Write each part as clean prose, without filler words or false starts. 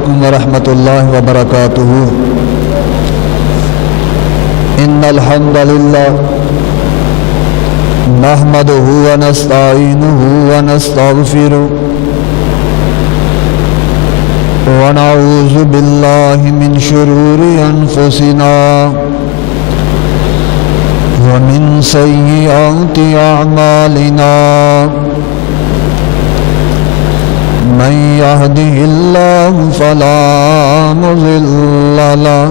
علیکم ورحمۃ اللہ وبرکاتہ۔ ان الحمد للہ نحمده ونستعینه ونستغفره ونعوذ باللہ من شرور انفسنا ومن سیئات اعمالنا من يهده الله فلا مضل له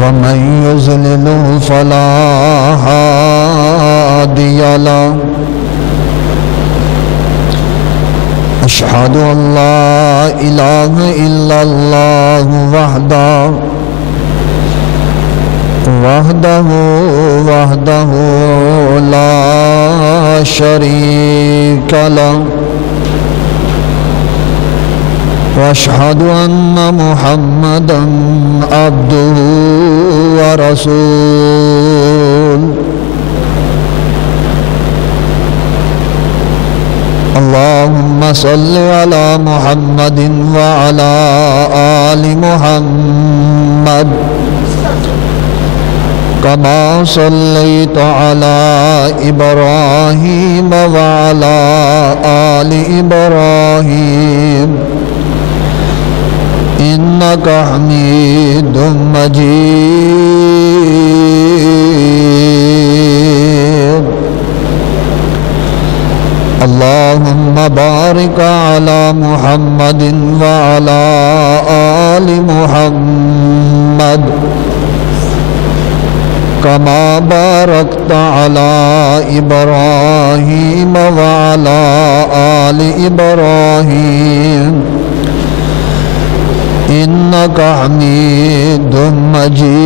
ومن يضلل فلا هادي له أشهد أن لا إله إلا الله وحده لا شريك له وأشهد أن محمدا عبده ورسوله اللهم صل على محمد وعلى آل محمد كما صليت على إبراهيم وعلى آل إبراهيم إنك حميد مجيد اللهم بارك على محمد وعلى آل محمد كما باركت على إبراهيم وعلى آل إبراهيم إنك حميد مجيد۔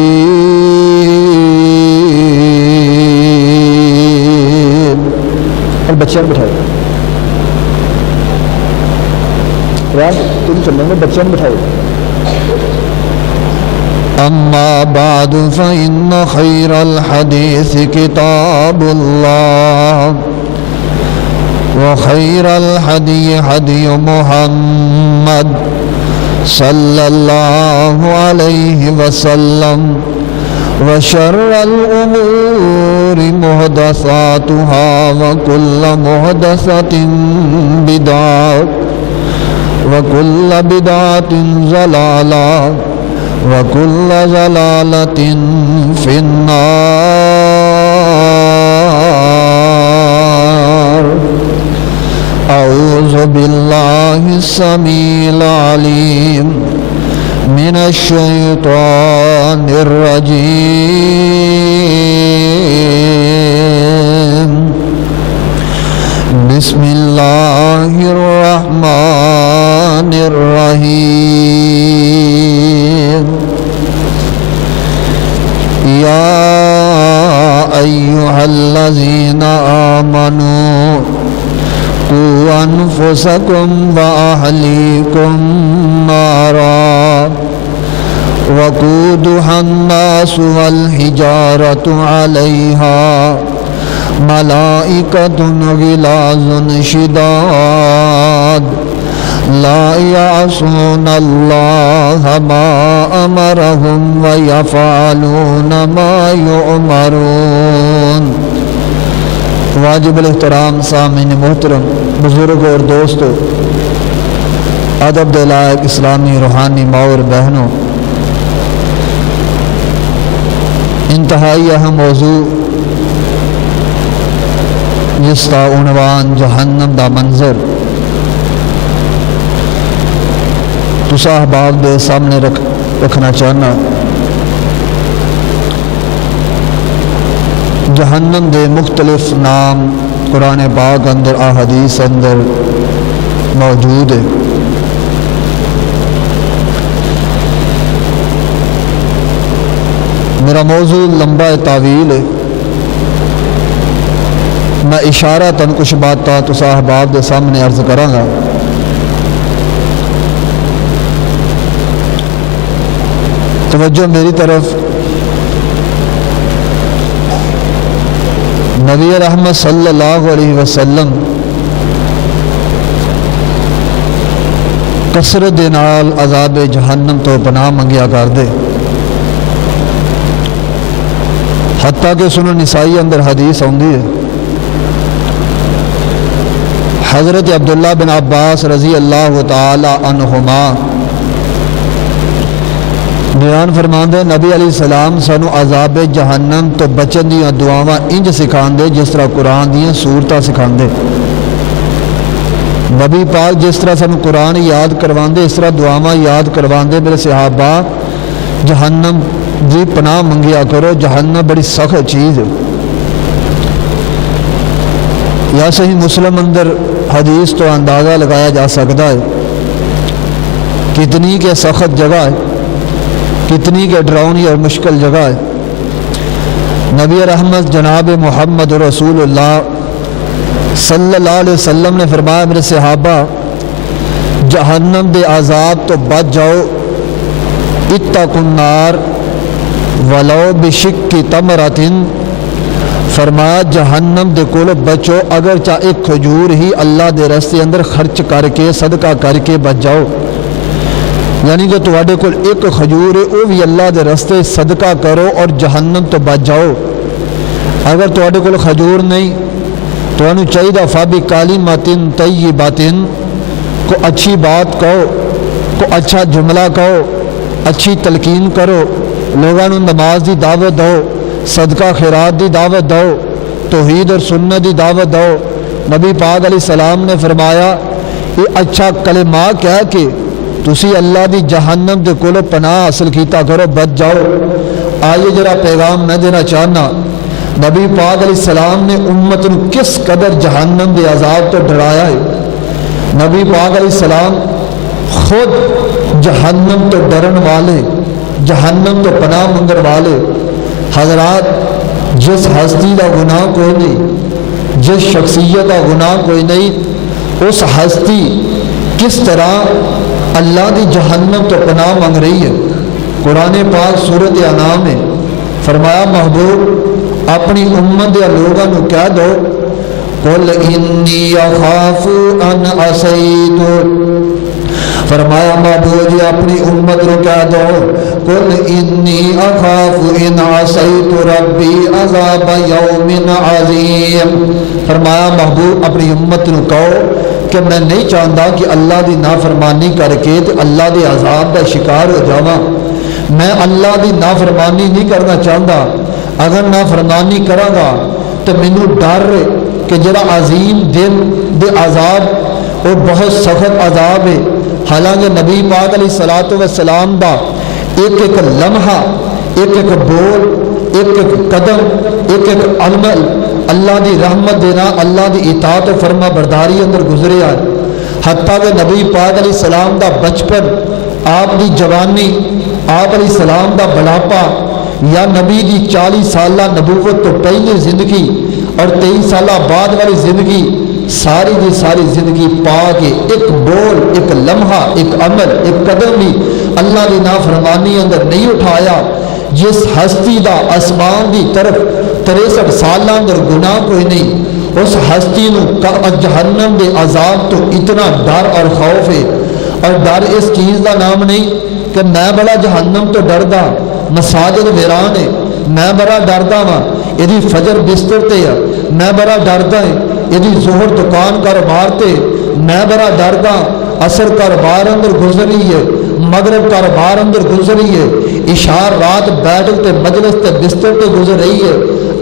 اور بچیاں بٹھائے تم چلنے میں بچیاں بٹھائے۔ أما بعد فإن خير الحديث كتاب الله وخير الهدي هدي محمد صلى الله عليه وسلم وشر الأمور محدثاتها وكل محدثة بدعة وكل بدعة ضلالة وكل ضلالة في النار۔ أعوذ بالله السميع العليم من الشيطان الرجيم بسم الله الرحمن الرحيم يا أيها الذين آمنوا قوا أنفسكم وأهليكم نارا وقودها الناس والحجارة عليها ملائكة غلاظ شداد لا يعصون الله ما أمرهم ويفعلون ما يؤمرون۔ واجب الاحترام سامعین محترم، بزرگ اور دوستو، ادب دے لائق اسلامی روحانی ماں اور بہنوں، انتہائی اہم موضوع جس کا عنوان جہنم دا منظر تسا احباب دے سامنے رکھنا چاہنا۔ جہنم دے مختلف نام قرآن پاک اندر احادیث اندر موجود ہے۔ میرا موضوع لمبا طویل ہے، میں اشارہ تن کچھ باتاں تسا احباب دے سامنے عرض کراں گا۔ توجہ میری طرف۔ نبی رحمت صلی اللہ علیہ وسلم کثرت دے نال عذاب جہنم تو پناہ منگیا کر دے۔ حتیٰ کہ سنن نسائی اندر حدیث آندی ہے، حضرت عبداللہ بن عباس رضی اللہ تعالی عنہما بیان فرماندے نبی علیہ السلام سانو عذاب جہنم تو بچن دیاں دعاواں انج سکھاندے جس طرح قرآن دیاں سورتاں سکھاندے۔ نبی پاک جس طرح سانو قرآن یاد کرواندے اس طرح دعاواں یاد کرواندے۔ میرے صحابہ جہنم دی پناہ منگیا کرو، جہنم بڑی سخت چیز ہے۔ یا صحیح مسلم اندر حدیث تو اندازہ لگایا جا سکتا ہے کتنی کہ سخت جگہ ہے، کتنی کہ ڈراؤنی اور مشکل جگہ ہے۔ نبی رحمت جناب محمد رسول اللہ صلی اللہ علیہ وسلم نے فرمایا میرے صحابہ جہنم دے عذاب تو بچ جاؤ، اتقوا النار ولو بشق تمرۃ، فرمایا جہنم دے کولو بچو اگر چاہے ایک کھجور ہی اللہ دے رستے اندر خرچ کر کے صدقہ کر کے بچ جاؤ۔ یعنی کہ تواڈے کول ایک کھجور ہے وہ بھی اللہ دے رستے صدقہ کرو اور جہنم تو بچ جاؤ۔ اگر تواڈے کول کھجور نہیں تو انہوں چاہیے فابی کلمات طیبات، کو اچھی بات کہو، کو اچھا جملہ کہو، اچھی تلقین کرو، لوگوں نماز دی دعوت دو، صدقہ خیرات دی دعوت دو، توحید اور سنت دی دعوت دو۔ نبی پاک علیہ السلام نے فرمایا یہ اچھا کلمہ کہہ کے تسی اللہ دی جہنم دے کولو پناہ حاصل کیتا کرو، بچ جاؤ۔ آئیے جرا پیغام میں دینا چاہنا، نبی پاک علیہ السلام نے امت نو کس قدر جہنم دے عذاب تو ڈرایا ہے۔ نبی پاک علیہ السلام خود جہنم تو ڈرن والے، جہنم تو پناہ منگن والے۔ حضرات جس ہستی کا گناہ کوئی نہیں، جس شخصیت کا گناہ کوئی نہیں، اس ہستی کس طرح اللہ دی جہنم تو پناہ مانگ رہی ہے۔ قرآن پاک سورۃ انعام میں فرمایا محبوب اپنی امت دے لوگوں کو کہہ دو قل انی اخاف ان عصیت، فرمایا محبوب جی اپنی امت کو کہہ دو قل انی اخاف ان عصیت ربی عذاب یوم عظیم، فرمایا محبوب اپنی امت کو کہو کہ میں نہیں چاہتا کہ اللہ دی نافرمانی کر کے اللہ دے عذاب کا شکار ہو جاواں۔ میں اللہ دی نافرمانی نہیں کرنا چاہتا، اگر نافرمانی کراں گا تو مینوں ڈر کہ جڑا عظیم دن دے عذاب وہ بہت سخت عذاب ہے۔ حالانکہ نبی پاک علیہ الصلوۃ والسلام دا ایک ایک لمحہ، ایک ایک بول، ایک ایک قدم، ایک ایک عمل اللہ دی رحمت دینا، اللہ دی اطاعت و فرما برداری اندر گزرے آئے۔ حتیٰ کہ نبی پاک علیہ السلام دا بچپن، آپ دی جوانی، آپ علیہ السلام دا بڑھاپا، یا نبی دی 40 سالہ نبوت تو پہلے زندگی اور 23 سالہ بعد والی زندگی، ساری دی ساری زندگی پا کے ایک بول، ایک لمحہ، ایک عمل، ایک قدم بھی اللہ دی نافرمانی اندر نہیں اٹھایا۔ جس ہستی دا آسمان دی طرف 63 سالہ اندر گناہ کوئی نہیں، اس ہستی نو جہنم دے عذاب تو اتنا ڈر اور خوف ہے۔ اور ڈر اس چیز دا نام نہیں کہ میں بڑا جہنم تو ڈردا، مساجد ویران ہے، میں بڑا ڈردا ہاں، یہ فجر بستر تے ہے، میں بڑا ڈردا ہے، یہ ظہر دکان کاروبار تے میں بڑا ڈردا، عصر کاروبار اندر گزری ہے، مغرب کاروبار اندر گزری ہے، عشاء رات بیٹھ تے مجلس تے بستر تے گزر رہی ہے۔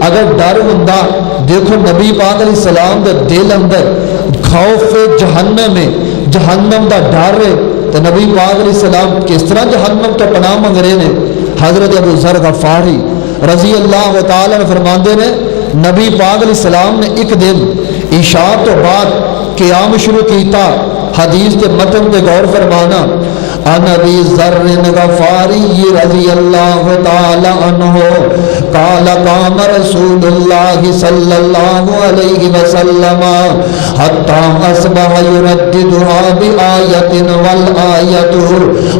اگر ڈر ہوندا، دیکھو نبی پاک علیہ السلام دے دل اندر خوف جہنم ہے، جہنم دا ڈر ہے، تو نبی پاک علیہ السلام کس طرح جہنم تو پناہ منگ رہے ہیں۔ حضرت ابو ذر غفاری رضی اللہ تعالیٰ نے فرماندے نے نبی پاک علیہ السلام نے ایک دن عشاء تو بعد قیام شروع کیتا۔ حدیث کے متن پہ غور فرمانا، عن ابی ذر غفاری رضی اللہ تعالی عنہ قال قام رسول اللہ صلی اللہ علیہ وسلم حتی اصبح يرددها بآیت والآیت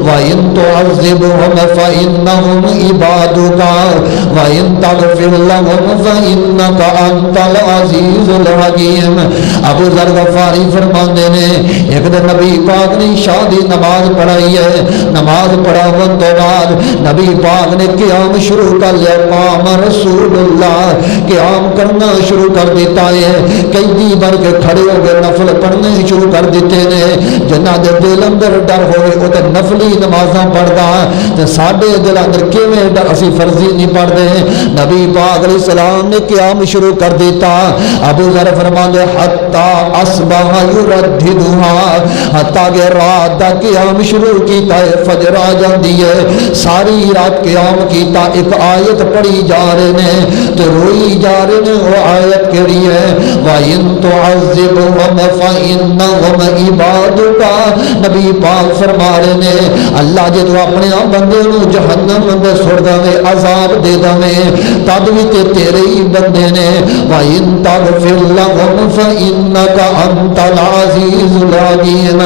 وَإِن تُعَذِّبْهُمْ فَإِنَّهُمْ عِبَادُكَ وَإِن تَغْفِرْ لَهُمْ فَإِنَّكَ أَنْتَ الْعَزِيزُ الْحَكِيمُ۔ ابو ذر غفاری فرماندے نے ایک دن نبی پاک نے عشاء دی نماز پڑھائی ہے، نماز پڑھاون تو بعد نبی پاک نے قیام شروع کر لیا۔ قام رسول اللہ، قیام کرنا شروع کر دیتا ہے، کئی دی بڑھ کے کھڑے ہو گئے نفل پڑھنے شروع کر دیتے نے۔ جنہ دے دل اندر ڈر ہوئے وہ تے نفلی نمازاں پڑھدا تے ساڈے دل اندر کیویں ڈر اسی فرضی نہیں پڑھدے۔ نبی پاک علیہ السلام نے قیام شروع کر دیتا۔ ابو ذر فرماندے حتی اصبح یرددها، حتی کہ رات دا قیام شروع کیتا ہے، فجر آ جاندی ہے، ساری رات قیام کیتا، ایک آیت پڑھی جا رہے نے تو روئی جا رہے نے۔ وہ آیت کیڑی ہے؟ وَإِن تُعَذِّبْهُمْ فَإِنَّهُمْ عِبَادُكَ۔ نبی پاک فرما رہے نے اللہ جے تو اپنے بندے نو جہنم اندر سڑ دے، عذاب دے دے، تد بھی تے تیرے ہی بندے نے۔ وَإِن تَغْفِرْ لَهُمْ فَإِنَّكَ أَنْتَ الْعَزِيزُ الْحَكِيمُ۔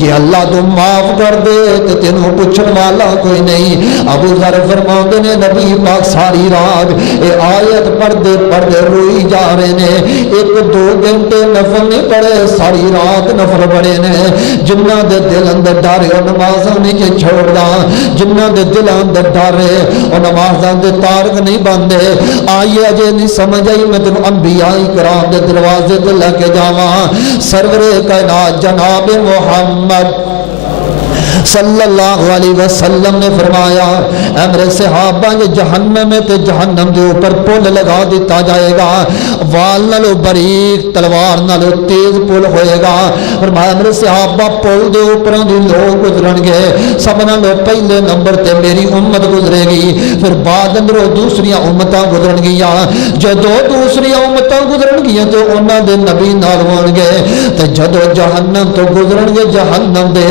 جے اللہ تو معاف کر دے تے تینوں پوچھن والا کوئی نہیں۔ ابو ذر فرماندے نے نبی پاک ساری رات اے آیت پڑھدے پڑھدے روئی جا رہے نے، ایک دو گھنٹے نفل نہیں پڑھے، ساری رات نفل پڑھے نے۔ جنہ دے دل اندر ڈر ہے نمازاں نہیں چھوڑدا، جنہ دے دل اندر ڈر ہے اور نمازاں دے تارک نہیں بندے۔ آئیے اجے نہیں سمجھ آئی میں تینوں انبیاء کرام دے دروازے تے لے کے جاواں۔ سرور کائنات جناب محمد صلی اللہ علیہ وسلم نے فرمایا اے میرے صحابہ یہ جہنم میں تے جہنم دے اوپر پل لگا دیتا جائے گا، وال نالو باریک تلوار نالو تیز پل ہوئے گا۔ فرمایا میرے صحابہ پل دے اوپروں دی لوگ گزرن گے، سب نالو پہلے نمبر تے میری امت گزرے گی، پھر بعد اندروں دوسری امتاں گزرن گیا، جدو دوسری امتاں گزرن گیا تو انہاں دے نبی نال ہون گے، تے جدو جہنم تو گزرن گے جہنم دے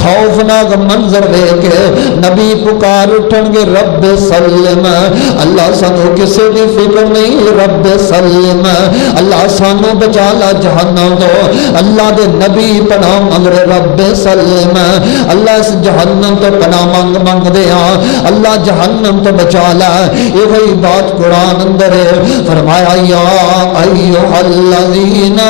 خوف منظر دے کے نبی پکار اٹھن گے رب سلم، اللہ سانو کسے دی فکر نہیں، رب سلم اللہ سانو بچا لا جہنم دو۔ اللہ دے نبی پناہ منگ رہے رب سلم، اللہ اس جہنم تو پناہ منگ دے ہاں، اللہ جہنم تو بچا لا۔ یہ وہی بات قرآن اندر ہے، فرمایا یا ایھا الذین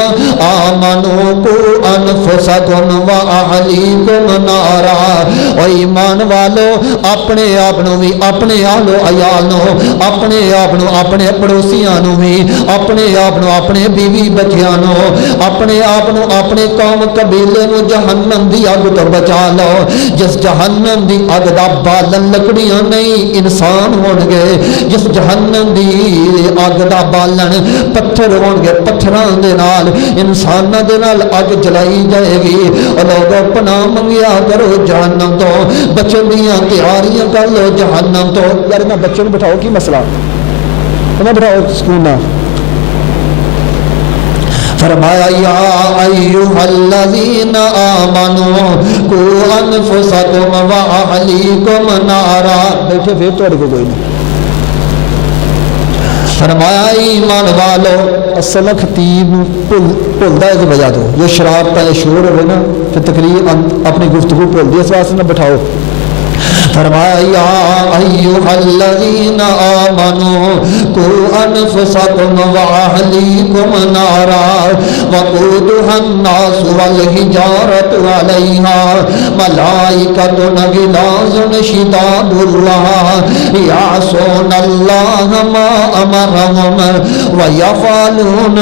آمنوا قوا انفسکم واہلیکم نارا۔ او ایمان والو اپنے آپ نو بھی، اپنے آلو عیالو، اپنے آپ نو، اپنے پڑوسیاں نو بھی، اپنے آپ نو، اپنے بیوی بچیاں نو، اپنے آپ نو، اپنے قوم قبیلے نو جہنم دی اگ تو بچا لو۔ جس جہنم دی اگ دا بالن لکڑیاں نہیں انسان ہون گے، جس جہنم دی اگ دا بالن پتھر ہون گے، پتھراں دے نال انساناں دے نال اگ جلائی جائے گی۔ اور لوگوں پناہ منگیا کرو جہنم تو، بچوں دیاں تیاریاں کر لو جہنم تو۔ یار نہ بچوں کو بٹھاؤ کی مسئلہ نہ بٹھاؤ سکون نہ۔ فرمایا یا ایھا الذین آمنوا قوا انفسکم واہلیکم نارا۔ بیٹھے پھر تھوڑے کو کوئی نہیں۔ فرمایا ایمان والو، اصل خطیب بھولتا ہے اس وجہ تو جو شراب کا یہ شور ہوئے نا پھر تقریر اپنی گفتگو بھول دی، اس واسطے نہ بٹھاؤ۔ فرمایا یا ایھا الذین آمنوا قوا انفسکم واہلیکم نارا وقودها الناس والحجارۃ علیہا ملائکۃ غلاظ شداد یعصون اللہ ما امرهم ویفعلون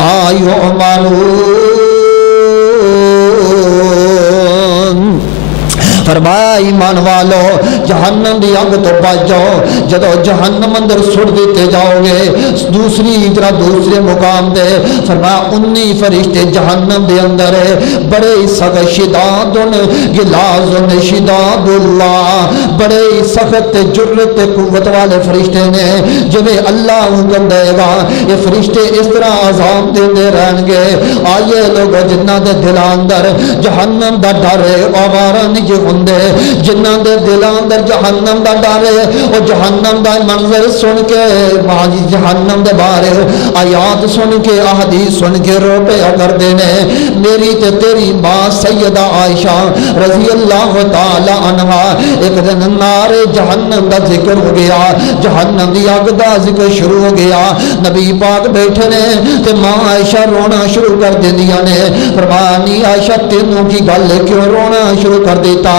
ما یؤمرون۔ فرمایا ایمان والو جہنم دی اگ تو بچ جاؤ۔ جدو جہنم اندر سٹ دیتے جاؤ گے دوسری طرح دوسرے مقام دے، فرمایا 19 فرشتے جہنم دے اندر ہے، بڑے سخت شداد غلاظ شداد اللہ، بڑے سخت جرت قوت والے فرشتے نے، جب اللہ حکم دے گا یہ فرشتے اس طرح عذاب دیندے رہن گے۔ آئیے لوگ جنہ دے دل اندر جہنم دا ڈر ہے آوارہ نہیں روندے جنہاں دے دلاں اندر جہنم دا ڈر ہے او جہنم دا منظر سن کے ماں جی جہنم دے بارے آیات سن کے احادیث سن کے رو پیا کردے نے میری تے تیری ماں سیدہ عائشہ رضی اللہ تعالی عنہا ایک دن نار جہنم دا ذکر ہو گیا جہنم دی اگ دا ذکر شروع ہو گیا نبی پاک بیٹھے نے تے ماں عائشہ رونا شروع کر دیندیاں نے فرمانی عائشہ تینوں کی گل کیوں رونا شروع کر دیتا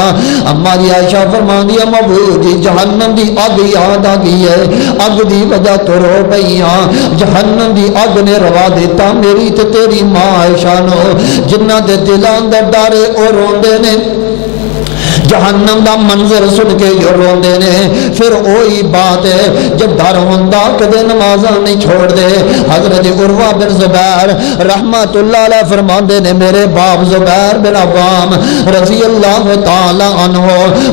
اما جی عائشہ فرماندی محبوب جی جہنم دی اگ یاد آ گئی ہے اگ دی وجہ تو رو پئی ہاں جہنم دی اگ نے روا دیتا میری تے تیری ماں عائشہ نو جنہ دے دلاں اندر ڈر او روندے نے جہنم دا منظر سن کے جو روندے نے پھر وہی بات ہے جب ڈر ہوندا کدے نمازاں نہیں چھوڑ دے حضرت عروہ بن زبیر رحمت اللہ علیہ فرماندے نے میرے باپ زبیر بن عوام رضی اللہ تعالی عنہ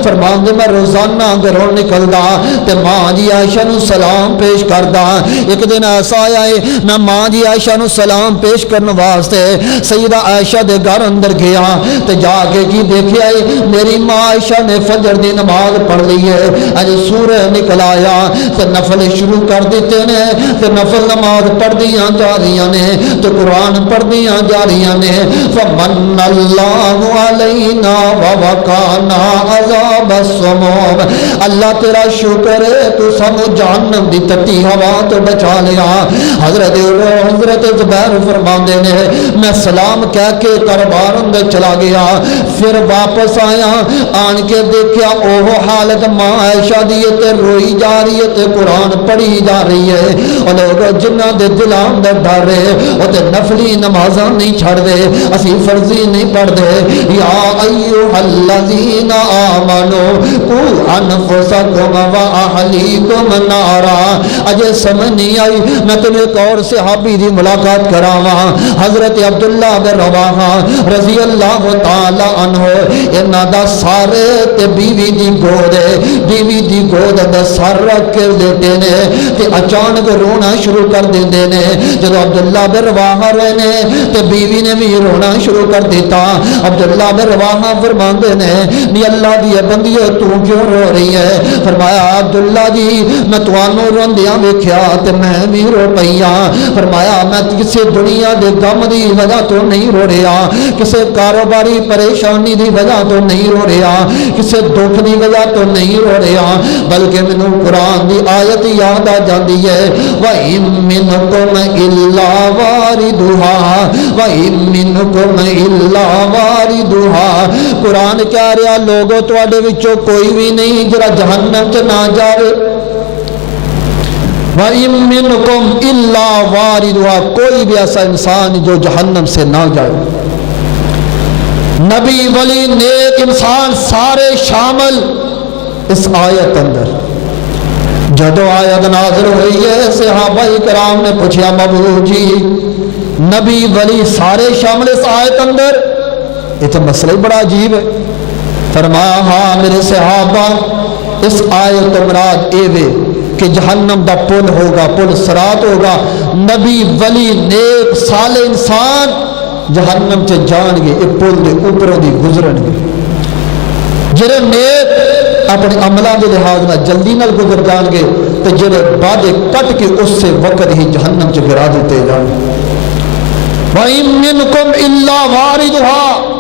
فرماندے میں روزانہ گھروں نکلدا تے ماں جی عائشہ نو سلام پیش کردا ایک دن ایسا آیا ہے میں ماں جی عائشہ نو سلام پیش کرنے واسطے سیدہ عائشہ دے گھر اندر گیا تے جا کے کی دیکھیا ہے میری ماں عائشہ نے فجر دی نماز پڑھ لی ہے اج سورہ نکل آیا تے نفل شروع کر دیتے نے تے نفل نماز پڑھ دیاں جا رہیاں نے تے قرآن پڑھ دیاں جا رہیاں نے فمن اللہ علینا ووقانا عذاب السموم اللہ تیرا شکر ہے تو سب جہنم دی تتی ہوا تو بچا لیا حضرت زبیر فرماندے نے میں سلام کہہ کے دربار اندر چلا گیا پھر واپس آیا آن کے دیکھیا اوہ حالت ماں عائشہ دی تے روئی جا رہی ہے تے قرآن پڑھی جا رہی ہے اور لوگ جنہ دے دلان دے ڈر رہے اور تے نفلی نمازاں نہیں چھڑ دے اسی فرضی نہیں پڑھ دے یا ایوہ الذین آمنو قو انفسکم و اہلیکم نارا اجے سمجھ نہیں آئی میں تمہیں ایک اور صحابی دی ملاقات کراواں حضرت عبداللہ بن رواحہ رضی اللہ تعالی عنہ انہاں دا سارے تے بیوی دی گود ہے بیوی دی گود دا سر رکھ کے لیٹے نے تے اچانک رونا شروع کر دیندے نے جب عبداللہ بن رواحہ روئے نے تے بیوی نے بھی رونا شروع کر دیتا عبداللہ بن رواحہ فرماندے نے نی اللہ دی بندیو تو کیوں رو رہی ہے فرمایا عبداللہ جی میں توانوں روندیاں ویکھیا تے میں بھی رو پئیاں فرمایا میں کسی دنیا دے غم دی وجہ تو نہیں رو رہا کسی کاروباری پریشانی دی وجہ تو نہیں رو رہا کسی دکھ دی وجہ تو نہیں رو رہا بلکہ مینوں قرآن دی آیت یاد آ جاندی ہے وَإِن مِّنكُمْ إِلَّا وَارِدُهَا وَإِن مِّنكُمْ إِلَّا وَارِدُهَا قرآن کہہ رہا لوگوں تواڈے وچوں کوئی بھی نہیں جڑا جہنم چ نہ جاوے وَإِن مِّنكُمْ إِلَّا وَارِدُهَا کوئی بھی ایسا انسان جو جہنم سے نہ جائے نبی ولی نیک انسان سارے شامل اس آیت اندر جدو آیت نازل ہوئی ہے صحابہ کرام نے پوچھا محبوب جی نبی ولی سارے شامل اس آیت اندر یہ تو مسئلہ بڑا عجیب ہے فرمایا ہاں میرے صحابہ اس آیت مراد اے وے کہ جہنم دا پل ہوگا پل صراط ہوگا نبی ولی نیک صالح انسان جہنم سے جان گے ایک پل دے اوپروں دی گزرن گے جڑے نیک اپنے عملہ دے لحاظ میں جلدی نال گزر جان گے تو جڑے بادے کٹ کے اس سے وقت ہی جہنم سے گرا دیتے جان گے وَإِن مِّنكُمْ إِلَّا وَارِدُهَا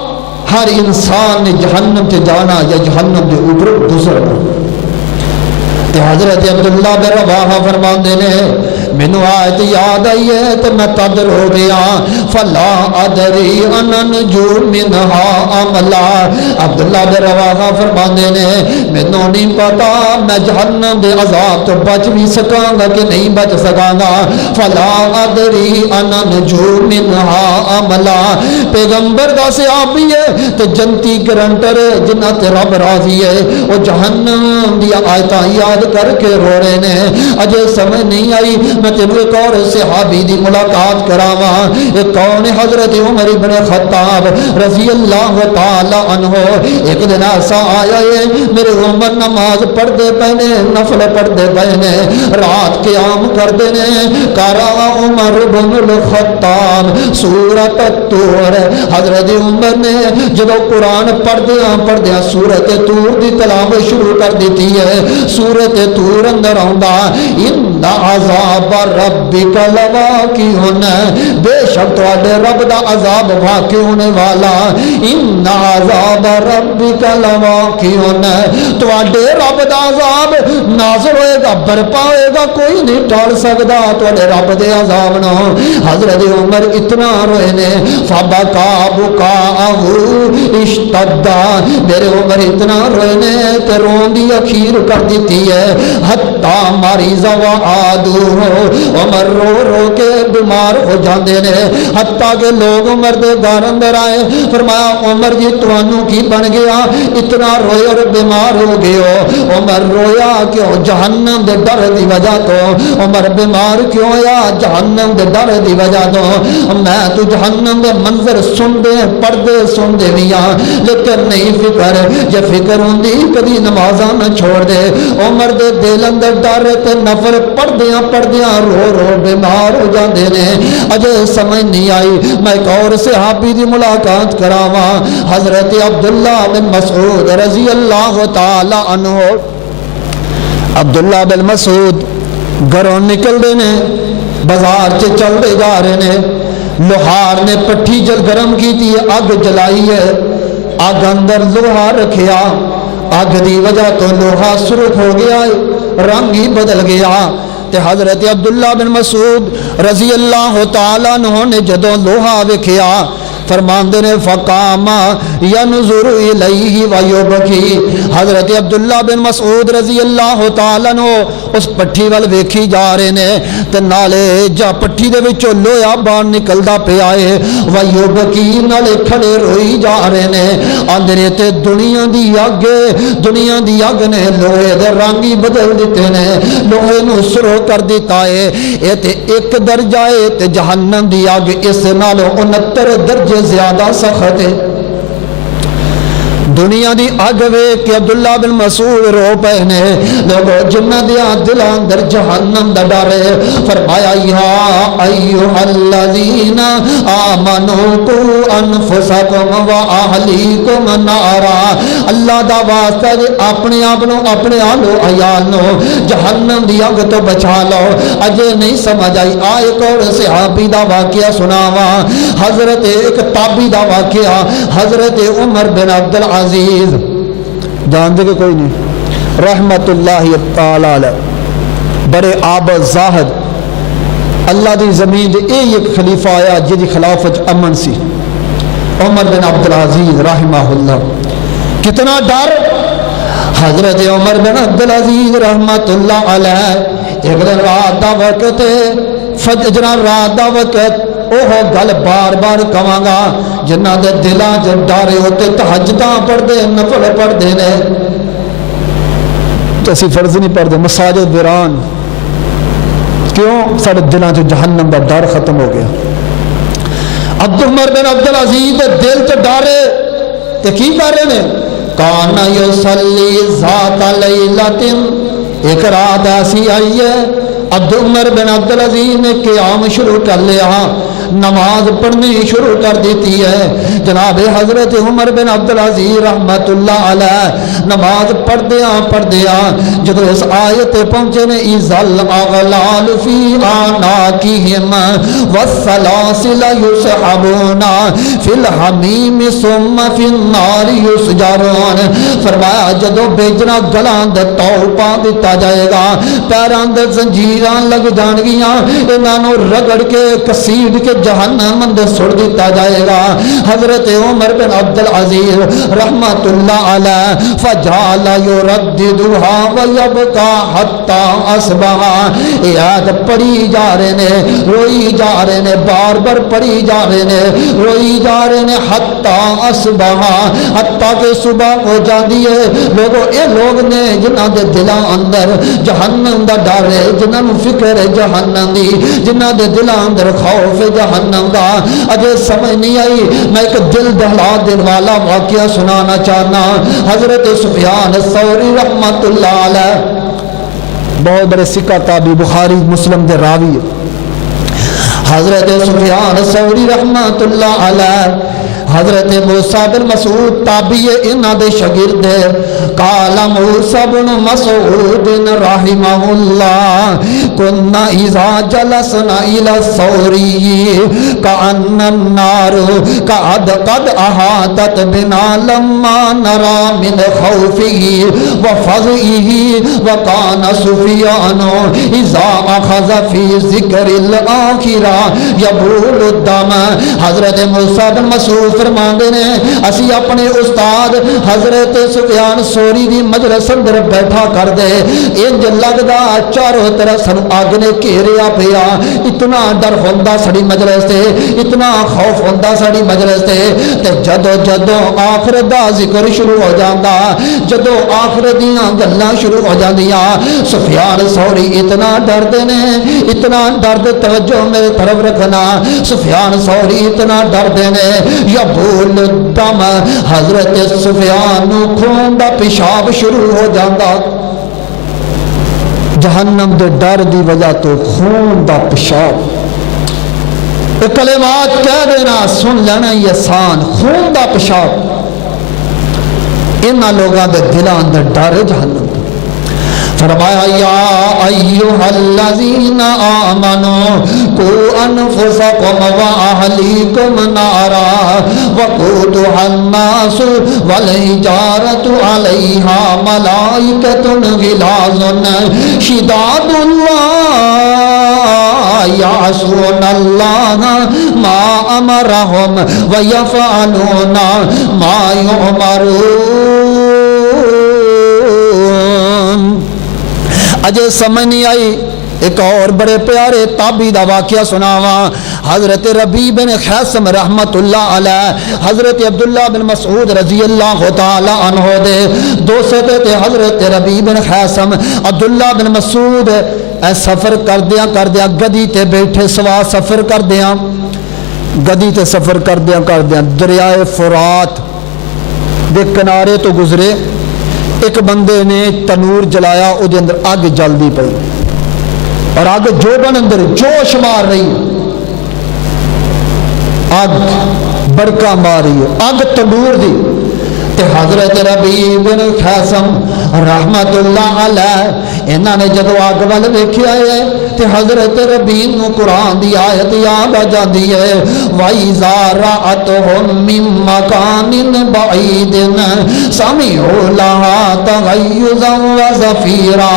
ہر انسان نے جہنم سے جانا یا جہنم دے اوپر گزرنا حضرت عبداللہ بن رواحہ فرماندے نے مینوں آیت یاد آئی ہے تو میں تدر ہو گیا فلا ادری ان نجو منها عملا عبداللہ بن رواحہ فرماندے نے مینوں نہیں پتا میں جہنم دے عذاب تو بچ بھی سکاں گا کہ نہیں بچ سکاں گا فلا ادری ان نجو منها عملا پیغمبر دا صحابی ہے تو جنتی گرنٹر جنہ تے رب راضی ہے وہ جہنم دی آیتاں یاد کر کے رو رہے نے اجے سمجھ نہیں آئی میں تینوں ایک اور صحابی دی ملاقات کراواں. ایک کون؟ حضرت عمر ابن خطاب رضی اللہ تعالی عنہ. ایک دن ایسا آیا ہے میرے عمر نماز پڑھتے پے نے, نفل پڑھتے پے نے, رات قیام کرتے نے. قرأ عمر بن الخطاب سورۃ الطور. حضرت عمر نے جب قرآن پڑھدیا سورۃ طور دی تلاوت شروع کر دیتی ہے. سورۃ طور اندر آندا ان عذاب ربک لواقع, بے شک تواڈے رب دا عذاب واقع ہونے والا. ان عذاب ربک لواقع, تواڈے رب دا عذاب نازل ہوئے گا, برپا ہوئے گا, کوئی نہیں ٹال سکدا تواڈے رب دے عذاب نو. حضرت عمر اتنا روئے نے فبکا بکاءہ اشتدا, میرے عمر اتنا روئے نے تے رون دی اخیر کر دیتی ہے. حتی مریض و آدو, عمر رو رو کے بیمار ہو جاندے نے. حتیٰ کہ لوگ عمر دے گھر اندر آئے, فرمایا عمر جی تانوں کی بن گیا, اتنا روئے اور بیمار ہو گئے ہو. عمر رویا کیوں؟ جہنم دے ڈر دی وجہ تو. عمر بیمار کیوں ہویا؟ جہنم دے ڈر دی وجہ تو. میں تو جہنم دے منظر سن دے پڑھدے سن دے ویاں, لیکن نہیں فکر, جے فکر ہوندی کدی نمازاں نہ چھوڑ دے. عمر دے دل اندر ڈر تے نفل پڑھدیاں رو رو بیمار ہو جاندے نے. اجے سمجھ نہیں آئی میں ایک اور صحابی دی ملاقات کراواں. حضرت عبداللہ بن مسعود رضی اللہ تعالی عنہ. عبداللہ بن مسعود گھروں نکل دے نے, بازار چ چل دے جا رہے نے. لوہار نے پٹھی جل گرم کی تھی, اگ جلائی ہے, اگ اندر لوہا رکھیا, اگ دی وجہ تو لوہا سرخ ہو گیا, رنگ ہی بدل گیا. تے حضرت عبداللہ بن مسعود رضی اللہ تعالیٰ عنہ نے جدوں لوہا ویکھیا فرماندے نے فقام ینظر الیہ ویبکی. حضرت عبداللہ بن مسعود رضی اللہ تعالیٰ عنہ اس پٹھی وال ویکھی جا رہے نے تے نالے جا پٹھی دے وچوں لوہا باہر نکلدا پیا ہے. ویبکی نالے کھڑے روئی جا رہے نے. اندر تے دنیا دی اگ نے لوہے دے رنگ ہی بدل دیتے نے, لوہے نو سرو کر دیتا ہے. اے تے ایک درجہ ہے تے جہنم دی اگ اس نالوں 69 درجے زیادہ سخت ہے. دنیا دی اگ ویکھ کے عبداللہ بن مسعود رو پے نے. لوگو جنہ دیا دل اندر جہنم دا ڈر ہے. فرمایا یا ایھا الذین آمنوا قوا انفسکم واہلیکم نارا. اللہ دا واسطہ جے اپنے آپ نو اپنے آلو عیال نو جہنم دی اگ تو بچا لو. اجے نہیں سمجھ آئی آ ایک اور صحابی دا واقعہ سناواں. حضرت ایک تابعی دا واقعہ حضرت عمر بن عبد العزیز جانتے کہ کوئی نہیں رحمت اللہ تعالی علیہ, بڑے عابد زاہد, اللہ دی زمین دے ایک خلیفہ آیا جی خلافت امن سی, عمر بن عبد العزیز رحمہ اللہ. کتنا ڈر حضرت عمر بن عبد العزیز رحمت اللہ علیہ. ایک دن رات دا وقت فجر رات دا وقت اوہ گل بار بار کہاں گا جنہ دے دلاں چ ڈر ہوتے تہجداں پڑھدے نفل پڑھدے نے. تو اسی فرض نہیں پڑھدے, مساجد ویران کیوں؟ سارے دلاں چ جہنم دا ڈر ختم ہو گیا. عبد عمر بن عبد العزیز دے دل چ ڈر تے کی کر رہے نے؟ کان یصلی ذات لیلۃ, ایک رات ایسی آئی ہے عبد عمر بن عبد العزیز نے قیام شروع کر لیا, نماز پڑھنی شروع کر دیتی ہے. جناب حضرت عمر بن عبد العزیز رحمت اللہ علیہ نماز پڑھدیاں جدو اس آیت پہنچے نے اذل اغلال فی اعناقہم والسلاسل یسحبون فی الحمیم ثم فی النار یسجرون. فرمایا جدو بیجنا گلاں دے توڑ پا دیتا جائے گا, پیراں دے زنجیراں لگ جان گیاں, انہاں نو رگڑ کے کسیڑ کے جہنم اندر سٹ دیتا جائے گا۔ حضرت عمر بن عبد العزیز رحمت اللہ علیہ فجعل یرددها ویبقى حتی اصبح، یاد پڑھی جا رہے نے، روئی جا رہے نے، بار بار پڑھی جا رہے نے، روئی جا رہے نے، حتی اصبح، حتی کہ صبح ہو جاندی ہے۔ لوگوں اے لوگ نے جنہاں دے دلاں اندر جہنم دا ڈر ہے، جنہاں نوں فکر ہے جہنم دی، جنہاں دے دلاں اندر خوف ہے جہنم دا، اجے سمجھ نہیں آئی۔ میں ایک دل دہلا دل والا واقعہ سنانا چاہنا۔ حضرت سفیان الثوری رحمت اللہ علیہ بہت بڑے سکہ تابعی، بخاری مسلم دے راوی، حضرت سفیان الثوری رحمت اللہ علیہ حضرت موسیٰ بن مسعود تابعی انہاں دے شاگرد قال موسیٰ بن مسعود رحمہ اللہ كنا اذا جلسنا الى الثوری كأن النار قد احاطت بنا لما نرى من خوفه وفزعه وكان سفیان اذا اخذ في ذکر الاخرہ یبول الدم۔ حضرت موسیٰ بن مسعود فرماندے نے اسی اپنے استاد حضرت سفیان ثوری دی مجلس اندر بیٹھا کر دے، انج لگدا چاروں طرف سن اگ نے گھیریا پیا، اتنا ڈر ہوندا ساری مجلس تے، اتنا خوف ہوندا ساری مجلس تے جدوں آخرت دا ذکر شروع ہو جاندا، جدوں آخرت دیاں گلاں شروع ہو جاندیاں، سفیان ثوری اتنا ڈردے نے، اتنا ڈرد، توجہ میرے طرف رکھنا، سفیان ثوری اتنا ڈردے نے، یبول الدم، حضرت سفیان خون دا پیشاب شروع ہو جاندہ، جہنم دے ڈر دی وجہ تو خون دا پیشاب، ایک کلمات کہہ دینا سن لینا یہ آسان، خون دا پیشاب، انہاں لوگاں دے دلاں دے ڈر جہنم۔ فرمایا یا ایھا الذین آمنوا قوا انفسکم واہلیکم نارا وقودها الناس والحجارۃ علیہا ملائکۃ غلاظ شداد یعصون اللہ ما امرہم ویفعلون ما یؤمرون۔ اجے سمجھ نہیں آئی، ایک اور بڑے پیارے تابعی دا واقعہ سناواں۔ حضرت ربیع بن خیثم رحمت اللہ علیہ حضرت عبداللہ بن مسعود رضی اللہ تعالی عنہ دے دوست تھے۔ حضرت ربیع بن خیثم عبداللہ بن مسعود سفر کردیاں گدی تے بیٹھے سوا سفر کردیاں گدی تے سفر کردیاں دریائے فرات دے کنارے تو گزرے، ایک بندے نے تنور جلایا، او دے اندر اگ جلدی پئی اور اگ جوبن اندر جوش مار رہی، اگ بڑکا مار رہی ہے، اگ تنور دی تے حضرت ربیع بن خیثم رحمت اللہ علیہ انہاں نے جدو اگ ول ویکھیا ہے تے حضرت ربیع نو قرآن دی آیت یاد آ جاندی ہے وَإِذَا رَأَتْهُم مِّن مَّكَانٍ بَعِيدٍ سَمِعُوا لَهَا تَغَيُّظًا وَزَفِيرًا۔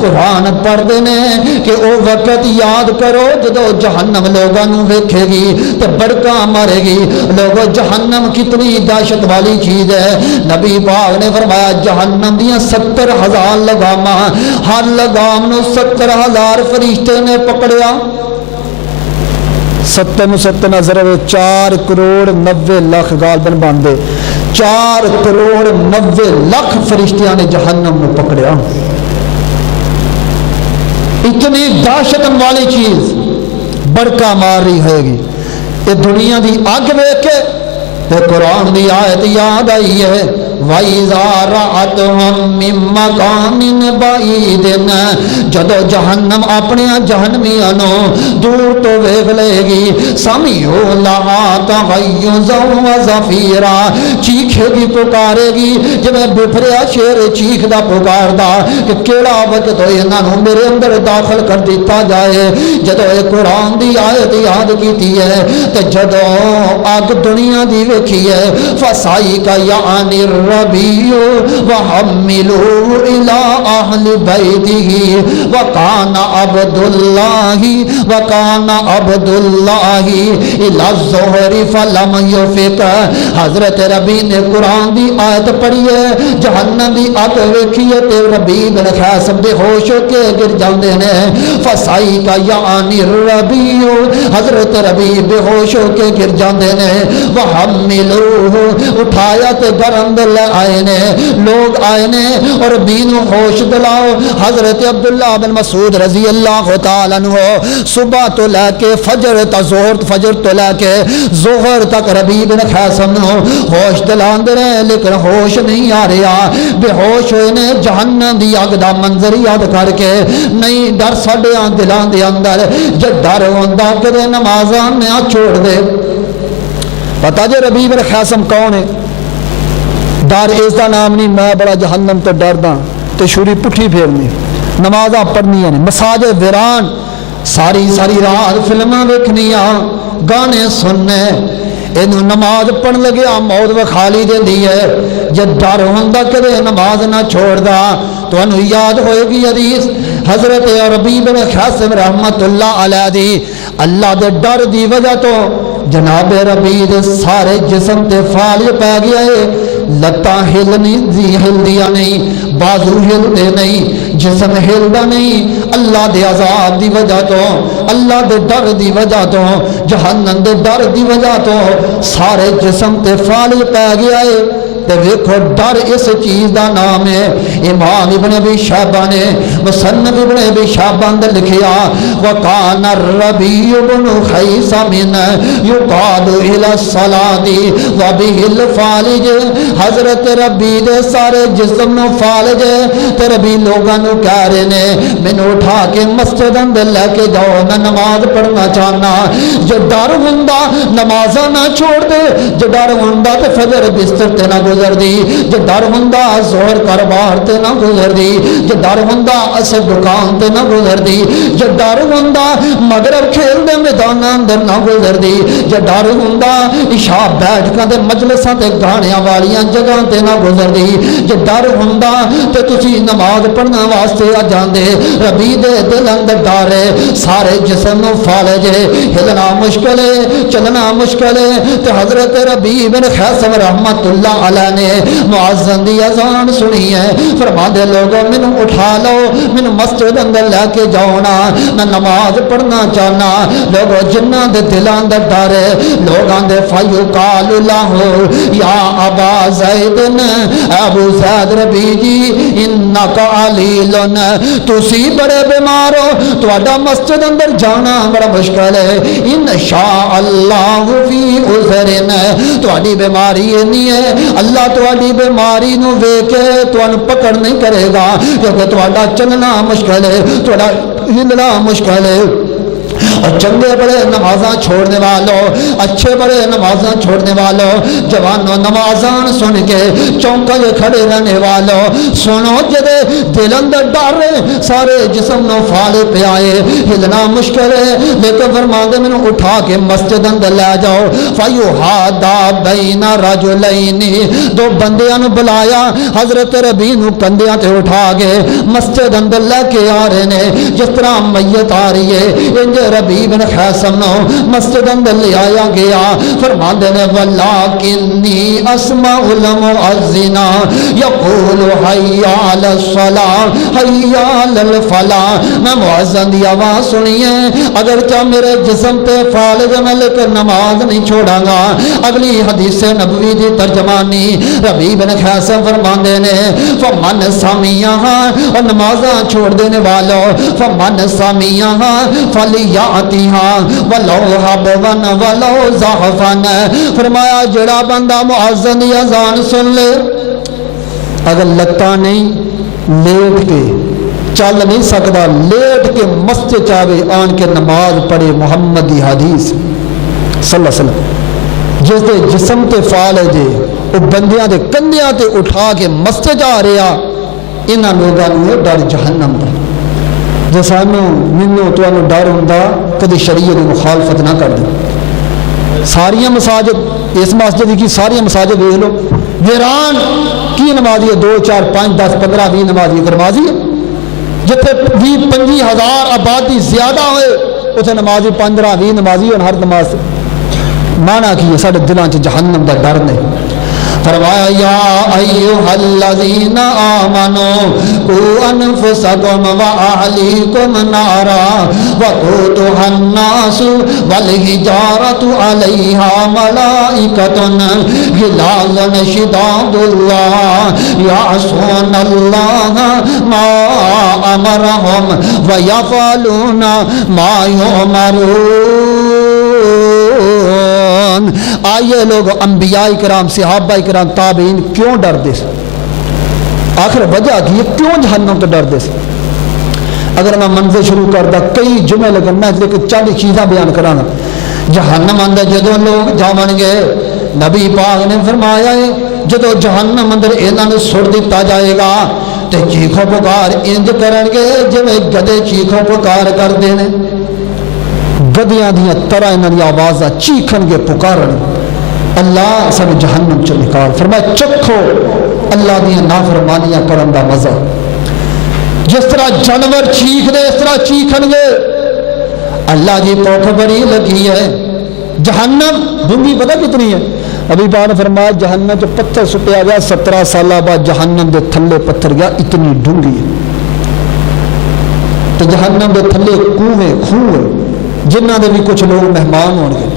قرآن پڑھدے نے کہ او وقت یاد کرو جدو جہنم لوگاں نو ویکھے گی تے بڑکا مارے گی۔ لوگو جہنم کتنی دہشت والی چیز ہے، نبی پاک نے فرمایا جہنم دیاں 70,000 لگاماں، ہر لگام نو 70,000 فرشتے نے پکڑیا، 70 نظر 4 کروڑ 90 لاکھ غالباً باندھے 4 کروڑ 90 لاکھ فرشتیاں نے جہنم نو پکڑیا۔ اتنی دہشت والی چیز بڑکا مار رہی ہے گی، یہ دنیا دی اگ ویکھ کے تے قرآن دی آیت یاد آئی ہے وَإِذَا رَأَتْهُم مِّن مَّكَانٍ بَعِيدٍ جدو جہنم اپنے جہنمیاں نو دور تو ویکھ لے گی سَمِعُوا لَهَا تَغَيُّظًا وَزَفِيرًا چیخے گی پکارے گی جویں بپھریا شیر چیخ دا پکاردا کہ کیڑا وقت ہوئے انہاں نو میرے اندر داخل کر دیتا جائے۔ جدو اے قرآن دی آیت یاد کیتی ہے تے جدو اگ دنیا دی ویکھی ہے فَسَائِقَ یعنی الربيع وحملوه إلى أهل بيته وكان عبد الله إلى الظهر فلم يفق. حضرت ربی نے قرآن دی آیت پڑھی ہے، جہنم دی اگ ویکھی ہے تے ربی بن خیسم بے ہوش ہو کے گر جاندے نے. فسائی کا یعنی ربیع، حضرت ربی بے ہوش ہو کے گر جاندے نے. وحملوه اٹھایا تے گھر اندر لے آئے نے، لوگ آئے نے اور ربی نو ہوش دلاؤ. حضرت عبداللہ بن مسعود رضی اللہ تعالیٰ عنہ صبح تو لے کے فجر تو لے کے ظہر تک ربی بن خیسم نو ہوش دلاندے رہے، لیکن ہوش نہیں آ رہا. بے ہوش ہوئے نے جہنم دی اگ دا منظر یاد کر کے. نہیں ڈر ساڈے دلاں دے اندر جے ڈر ہوندا کدے نمازاں نہ چھوڑ دے. پتا جے ربی بن خیسم کون ہے؟ ڈر اس دا نام نہیں میں بڑا جہنم تو ڈردا تے چھری پٹھی پھیرنی، نمازاں پڑھنیاں نے، مساجد ویران، ساری رات فلماں ویکھنیاں، گانے سننے. اینو نماز پڑھن لگیا موت وکھالی دیندی ہے. جے ڈر ہوندا کدے نماز نہ چھوڑدا. تانوں یاد ہوئے گی حدیث حضرت ربی بن خیسم رحمت اللہ علیہ دی. اللہ دے ڈر دی وجہ تو جناب ربی دے سارے جسم تے فالج پہ گیا ہے. لتاں ہلدیاں نہیں، بازو ہلدے نہیں، جسم ہلدا نہیں. اللہ دے عذاب دی وجہ تو، اللہ دے ڈر دی وجہ تو، جہنم دے ڈر دی وجہ تو سارے جسم تے فالج پہ گیا ہے. تے ویکھو ڈر اس چیز دا نام ہے. امام ابن ابی شیبہ نے مصنف ابن ابی شیبہ اندر لکھیا وَقَانَ الرَّبِيُّ بْنُ خَيْثَمٍ يُقَادُ إِلَى الصَّلَاةِ وَبِهِ الْفَالِجِ. حضرت ربی دے سارے جسم نو فالج تے ربی لوگاں نو کہہ رہے نے مینوں اٹھا کے مسجد اندر لے کے جاؤ، میں نماز پڑھنا چاہنا. جو ڈر ہوندا نمازاں نہ چھوڑ دے، جو ڈر ہوندا تے فجر بستر تے نہ گزر دی، جو ڈر ہوندا زہر کاروبار تے نہ گزر دی، جو ڈر ہوندا اصل دکان تے نہ گزر دی، جو ڈر ہوندا مغرب کھیل دے میدان اندر نہ گزر دی، جو ڈر ہوندا عشاء بیٹھکاں تے مجلساں تے گانیاں والیاں جگہ تے نہ گزر دی، جو ڈر ہوندا تے تسی نماز پڑھنا واسطے آ جاندے. ربی دے دل اندر ڈر ہے، سارے جسم نو فالج ہے، ہلنا مشکل ہے، چلنا مشکل ہے. تے حضرت ربی بن خیسم رحمت اللہ علیہ نے مؤذن دی اذان سنی ہے. فرماندے لوگوں مینوں اٹھا لو، مینوں مسجد اندر لے کے جاؤ نا، میں نماز پڑھنا چاہنا. لوگوں جنہاں دے دلاں دا ڈر ہے، لوگاں دے فیقال لہ یا ابا زید، ابو زید ربی جی انک علیل، تسی بڑے بیمار ہو، تہاڈا مسجد اندر جانا بڑا مشکل ہے. ان شاء اللہ فی عذر، تہاڈی بیماری نہیں ہے، اللہ تہاڈی بیماری نو ویکھ کے تانوں پکڑ نہیں کرے گا، کیونکہ تہاڈا چلنا مشکل ہے، تہاڈا ہلنا مشکل ہے. اور چنگے بڑے نمازاں چھوڑنے والوں، اچھے بڑے نمازاں چھوڑنے والوں، جوانوں نمازاں سن کے چونکے کھڑے رہنے والوں، سنو جدے دل اندر ڈر سارے جسم نو فالے پہ آئے، ہلنا مشکل ہے، لیکن فرماندے مینوں اٹھا کے مسجد اندر لے جاؤ. فیحادا بین رجلین، دو بندیاں نو بلایا، حضرت ربی نو کندھیاں تے اٹھا کے مسجد اندر لے کے آ رہے نے جس طرح میت آ رہی ہے. انج ربی بن خیسم نو مسجد اندر لے آیا گیا. فرماندے نے وَلَٰكِنِّي أَسْمَعُ الْمُؤَذِّنَ يَقُولُ حَيَّ عَلَى الصَّلَاةِ حَيَّ عَلَى الْفَلَاحِ. میں مؤذن دی آواز سنی ہے، اگرچہ میرے جسم تے فالج میں لیکن نماز نہیں چھوڑاں گا. اگلی حدیث نبوی دی ترجمانی ربی بن خیسم فرماندے نے فَمَنْ سَمِعَهَا، اور نمازاں چھوڑ دینے والوں فَمَنْ سَمِعَهَا فَلْيَأْتِهَا وَلَوْ حَبْوًا وَلَوْ زَحْفًا. فرمایا جڑا بندہ مؤذن دی اذان سن لے، اگر لگتا نہیں لیٹ کے چل نہیں سکتا، لیٹ کے مسجد چاہے آن کے نماز پڑھے. محمد دی حدیث صلی اللہ علیہ وسلم جس دے جسم تے فال ہے جے وہ بندیاں دے کندھیاں تے اٹھا کے مسجد آ رہا، انہاں لوگاں نوں ڈر جہنم دا. جو سانوں مینوں تانوں ڈر ہوندا کدی شریعت دی مخالفت نہ کر دے. ساریاں مساجد اس مسجد کی ساری مساجد دیکھ لو، ویران کی نمازی ہے 2 4 5 10 15 20 نمازی اگر نمازی ہے جتھے 20-25,000 آبادی زیادہ ہوئے اتنے نمازی 15-20 نمازی اور ہر نماز مانا کی ہے سارے دلوں سے جہنم دا ڈر نے فرمایا یا ایھا الذین آمنوا قوا انفسکم واہلیکم نارا وقودھا الناس والحجارۃ علیہا ملائکۃ غلاظ شداد یعصون اللہ ما امرہم ویفعلون ما یؤمرون۔ آئیے لوگ انبیاء کرام صحابہ کرام تابعین کیوں ڈر دے سے آخر وجہ کی ہے کیوں جہنم تو ڈر دے سے اگر میں منظر شروع کردہ کئی جمعے لگن میں لیکن 40 چیزاں بیان کرانا جہنم اندر جدو لوگ جاون گے نبی پاک نے فرمایا ہے جدو جہنم اندر انہوں نے سڑ دیتا جائے گا تے چیخو پکار انج کرن گے جویں گدے چیخو پکار کر دینے گدیاں دیاں طرح انہوں نے آوازاں چیکھن گے پکارن اللہ سب جہنم چو نکال فرمایا چکھو اللہ دیاں نافرمانیاں کرن دا مزہ جس طرح جانور چیخ دے اس طرح چیکھن گے اللہ جی پوکھ بڑی لگی ہے جہنم ڈونگی پتہ کتنی ہے ابھی پاک نے فرمایا جہنم جو پتھر سٹیا گیا 17 سالہ بعد جہنم دے تھلے پتھر گیا اتنی ڈونگی ہے تو جہنم دے تھلے کھوے جنہ دے بھی کچھ لوگ مہمان ہون گے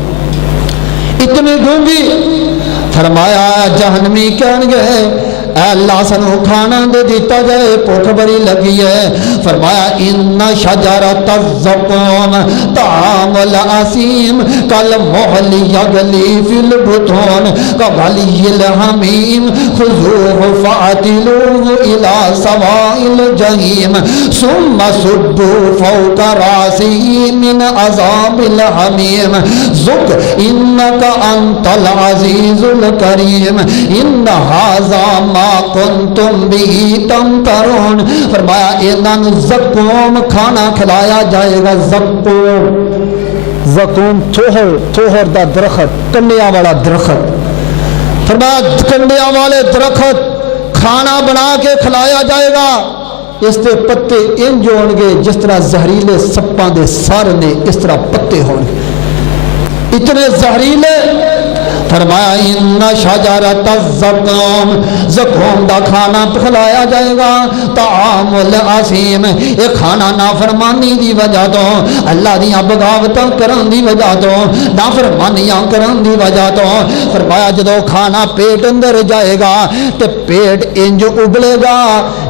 اتنی ڈونگی فرمایا جہنمی کہن گے اے اللہ سنو کھانا دے دیتا جائے بھوک بڑی لگی ہے فرمایا ان شجرۃ الزقوم طعام الاسیم کالمہل یغلی فی البطون کغلی الحمیم خذوہ فاعتلوہ الی سواء الجحیم ثم صبوا فوق راسہ من عذاب الحمیم ذق انک انت العزیز الکریم ان ھذا ما کنتم بھی تمترون فرمایا انہوں زقوم کھانا کھلایا جائے گا زقوم تھوہر دا درخت کنڈیاں والا درخت فرمایا کنڈیاں والے درخت کھانا بنا کے کھلایا جائے گا اس دے پتے انج ہون گے جس طرح زہریلے سپاں دے سر نے اس طرح پتے ہون گے اتنے زہریلے فرمایا ان شجرۃ الزقوم زقوم دا کھانا کھلایا جائے گا طعام الاسیم یہ کھانا نافرمانی دی وجہ تو اللہ دیاں بغاوتاں کرن دی وجہ تو نافرمانیاں کرن دی وجہ تو فرمایا جدو کھانا پیٹ اندر جائے گا تے پیٹ انج ابلے گا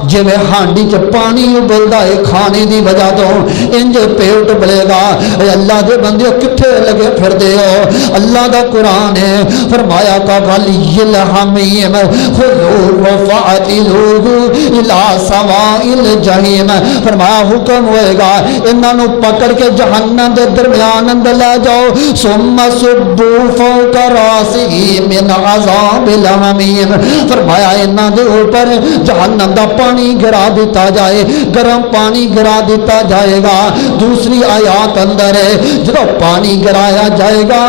جویں ہانڈی چ پانی ابلدا ہے کھانے دی وجہ تو انج پیٹ ابلے گا اے اللہ دے بندے کتھے لگے پھردے ہو اللہ دا قرآن ہے فرمایا کا غلی الحمیم خذوہ فاعتلوہ الی سواء الجحیم فرمایا حکم ہوئے گا انہوں پکڑ کے جہنم دے درمیان اندر لے جاؤ ثم صبوا فوق راسہ من عذاب الحمیم فرمایا انہوں دے اوپر جہنم دا پانی گرا دیتا جائے گرم پانی گرا دیتا جائے گا دوسری آیات اندر ہے جب پانی گرایا جائے گا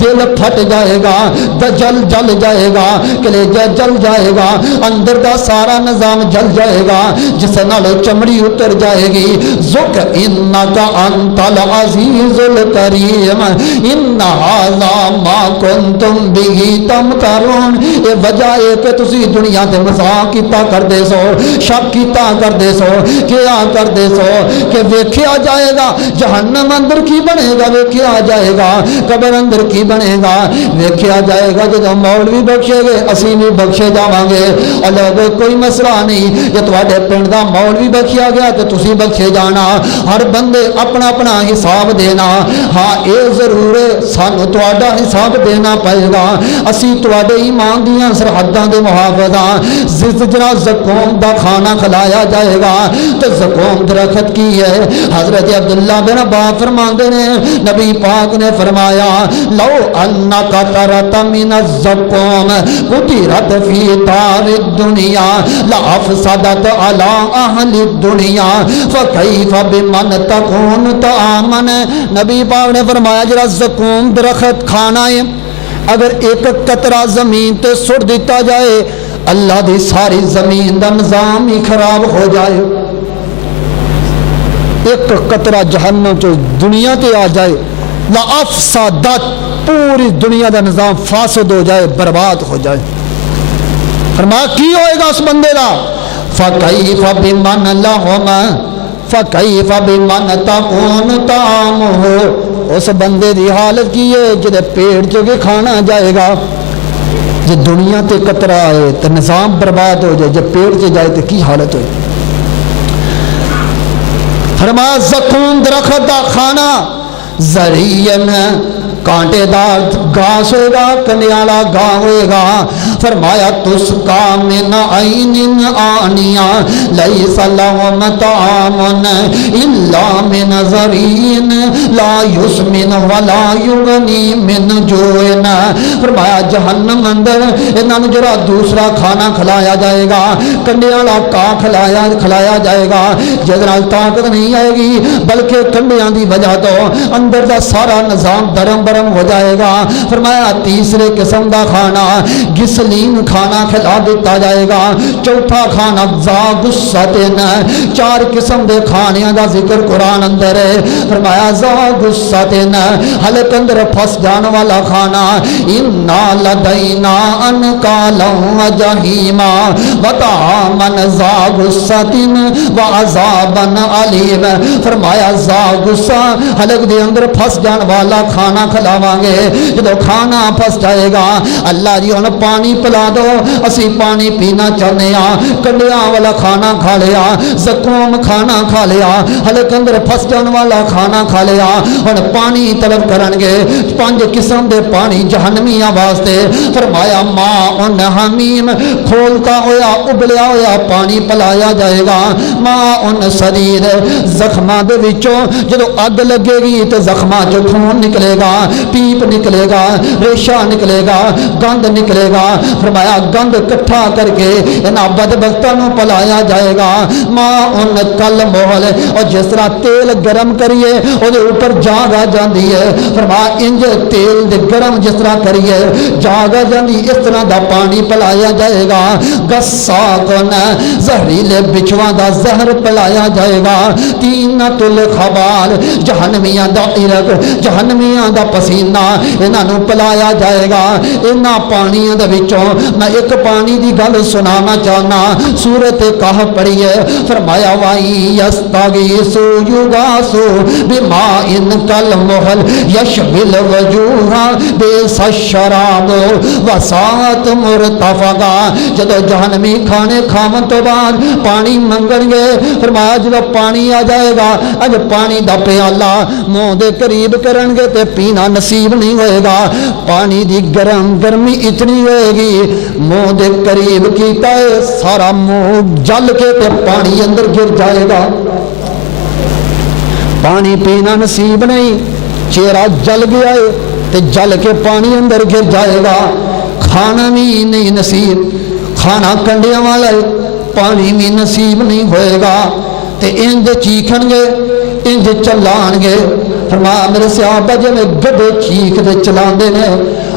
دل پھٹ جائے گا جل جائے گا کلیجہ جل جائے گا اندر دا سارا نظام جل جائے گا جس نال چمڑی اتر جائے گی ذق انکا انت العزیز الکریم ان ھذا ما کنتم به تمترون یہ وجہ ہے کہ تسی دنیا تے مذاق کیتا کردے سو شک کیتا کردے سو کیا کردے سو کہ ویکھیا جائے گا جہنم اندر کی بنے گا ویکھیا جائے گا قبر اندر کی بنے گا ویکھیا جائے گا جب مولوی بخشے گے اسی بھی بخشے جاواں گے اللہ کوئی مسئلہ نہیں جے تواڈے پنڈ دا مولوی بخشیا گیا تے تسی بخشے جانا ہر بندے اپنا اپنا حساب دینا ہاں اے ضرور ہے سانو تواڈا حساب دینا پائے گا اسی تواڈے ایمان دیاں سرحداں دے محافظاں جنا زقوم دا کھانا کھلایا جائے گا تے زقوم درخت کی ہے حضرت عبداللہ بن عباس فرماندے نے نبی پاک نے فرمایا لو انک ترت من الزقوم قطرت فی دار الدنیا لافسدت علی اہل الدنیا فکیف بمن تکون طعاما نبی پاک نے فرمایا جڑا زقوم درخت کھانا ہے اگر ایک قطرہ زمین تے سٹ دیتا جائے اللہ دی ساری زمین دا نظام ہی خراب ہو جائے، ایک قطرہ جہنم تو دنیا تے آ جائے، لافسدت پوری دنیا دا نظام فاسد ہو جائے، برباد ہو جائے۔ فرمایا کی ہوئے گا اس بندے دا؟ فَكَيْفَ بِمَنْ لَهُمَا فَكَيْفَ بِمَنْ تَكُونُ طَعَامُهُ، اس بندے دی حالت کی ہے جدے پیٹ جگہ کھانا جائے گا۔ جب دنیا تے قطرہ آئے تو نظام برباد ہو جائے، جب پیٹ سے جائے تو کی حالت ہوئے؟ فرمایا زقوم درخت دا کھانا زرین کانٹے دار گھاس ہوئے گا، کنیالا گاہ ہوئے گا۔ فرمایا تسقا من عین آنیا لیس لہم طعام الا من ضرین لا یسمن ولا یغنی من جوع۔ فرمایا جہنم اندر انہاں نوں جڑا دوسرا کھانا کھلایا جائے گا، کنڈیاں کا کھلایا جائے گا، جس نال طاقت نہیں آئے گی بلکہ کنڈیاں دی وجہ تو اندر دا سارا نظام درم ہو جائے گا۔ فرمایا تیسرے قسم دا کھانا گسلین کھانا کھلا دیتا جائے گا۔ چوتھا کھانا ذا غصتن، چار قسم دے کھانیاں دا ذکر قرآن اندر ہے۔ فرمایا ذا غصتن حلق اندر پھنس جان والا کھانا، انا لدینا انکالا وجحیما وطعاما ذا غصتن وعذابا علیم۔ فرمایا ذا غصہ حلق دے اندر پھنس جان والا کھانا کھلاواں گے۔ جدو کھانا پھنس جائے گا اللہ جی ہن پانی پلا دو، اسی پانی پینا چاہنے ہاں، کنڈیاں والا کھانا کھا لیا، زقوم کھانا کھا لیا، حلق اندر پھنس جان والا کھانا کھا لیا، ہن پانی طلب کرن گے، 5 قسم دے پانی جہنمیاں واسطے۔ فرمایا ماء حمیم کھولتا ہویا ابلیا ہویا پانی پلایا جائے گا، ماء سدید زخماں دے وچوں جدو اگ لگے گی تے زخماں چوں خون نکلے گا، پیپ نکلے گا، ریشہ نکلے گا، گند نکلے گا۔ فرمایا گند کٹھا کر کے انہاں بدبختاں نوں پلایا جائے گا، ماء کالمہل، اور جس طرح تیل گرم کریے او دے اوپر جاگ آ جاندی ہے۔ فرمایا انج تیل دے گرم جس طرح کریے جاگ آ جاندی، اس طرح دا پانی پلایا جائے گا۔ غساقن زہریلے بچھواں دا زہر پلایا جائے گا۔ طینۃ الخبال جہنمیاں دا عرق، جہنمیاں دا پسینہ انہاں نوں پلایا جائے گا۔ انہاں پانیاں دے وچوں میں ایک پانی دی گل سنانا چاہنا، سورۃ کہف پڑھیے۔ فرمایا وائی یستغیثوا یغاثوا بماء کالمہل یشوی الوجوہ بئس الشراب وساءت مرتفقا۔ جدو جہنمی کھانے کھاون تو بعد پانی منگن گے، فرمایا جدو پانی آ جائے گا اج پانی دا پیالہ منہ دے قریب کرن گے تے پینا نصیب نہیں ہوئے گا۔ پانی دی گرمی اتنی ہوئے گی منہ دے قریب کیتا ہے سارا منہ جل کے تے پانی اندر گر جائے گا، پانی پینا نصیب نہیں، چہرہ جل گیا ہے تے جل کے پانی اندر گر جائے گا، کھانا بھی نہیں نصیب، کھانا کنڈیاں والا ہے پانی بھی نصیب نہیں ہوئے گا تے انج چیکھن گے انج چلان گے۔ فرمایا میرے صحابہ جی میں گدے چیخ دے چلاندے نے،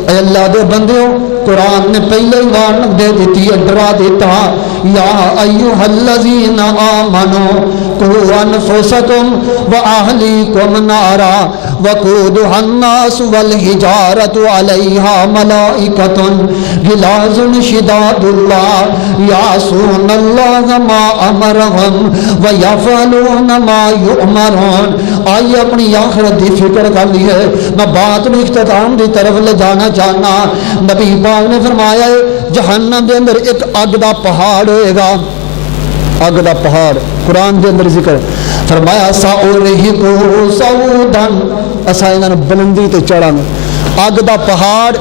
اے اللہ دے بندیوں قرآن نے پہلے ہی وارننگ دے دیتی ہے، ڈرا دیتا، یا ایھا الذین آمنوا قوا انفسکم واہلیکم نارا وقودھا الناس والحجارۃ علیہا ملائکۃ غلاظ شداد لا یعصون اللہ ما امرہم ویفعلون ما یؤمرون۔ آئیے اپنی آخرت دی فکر کر لی ہے، میں بات میں اختتام دی طرف لے جانا چاہنا۔ نبی پاک نے فرمایا ہے جہنم دے اندر ایک اگ دا پہاڑ ہوئے گا، اگ دا پہاڑ قرآن دے اندر ذکر فرمایا ساورہقہ صعودا، اسا انہاں نوں بلندی تے چڑھاں۔ اگ دا پہاڑ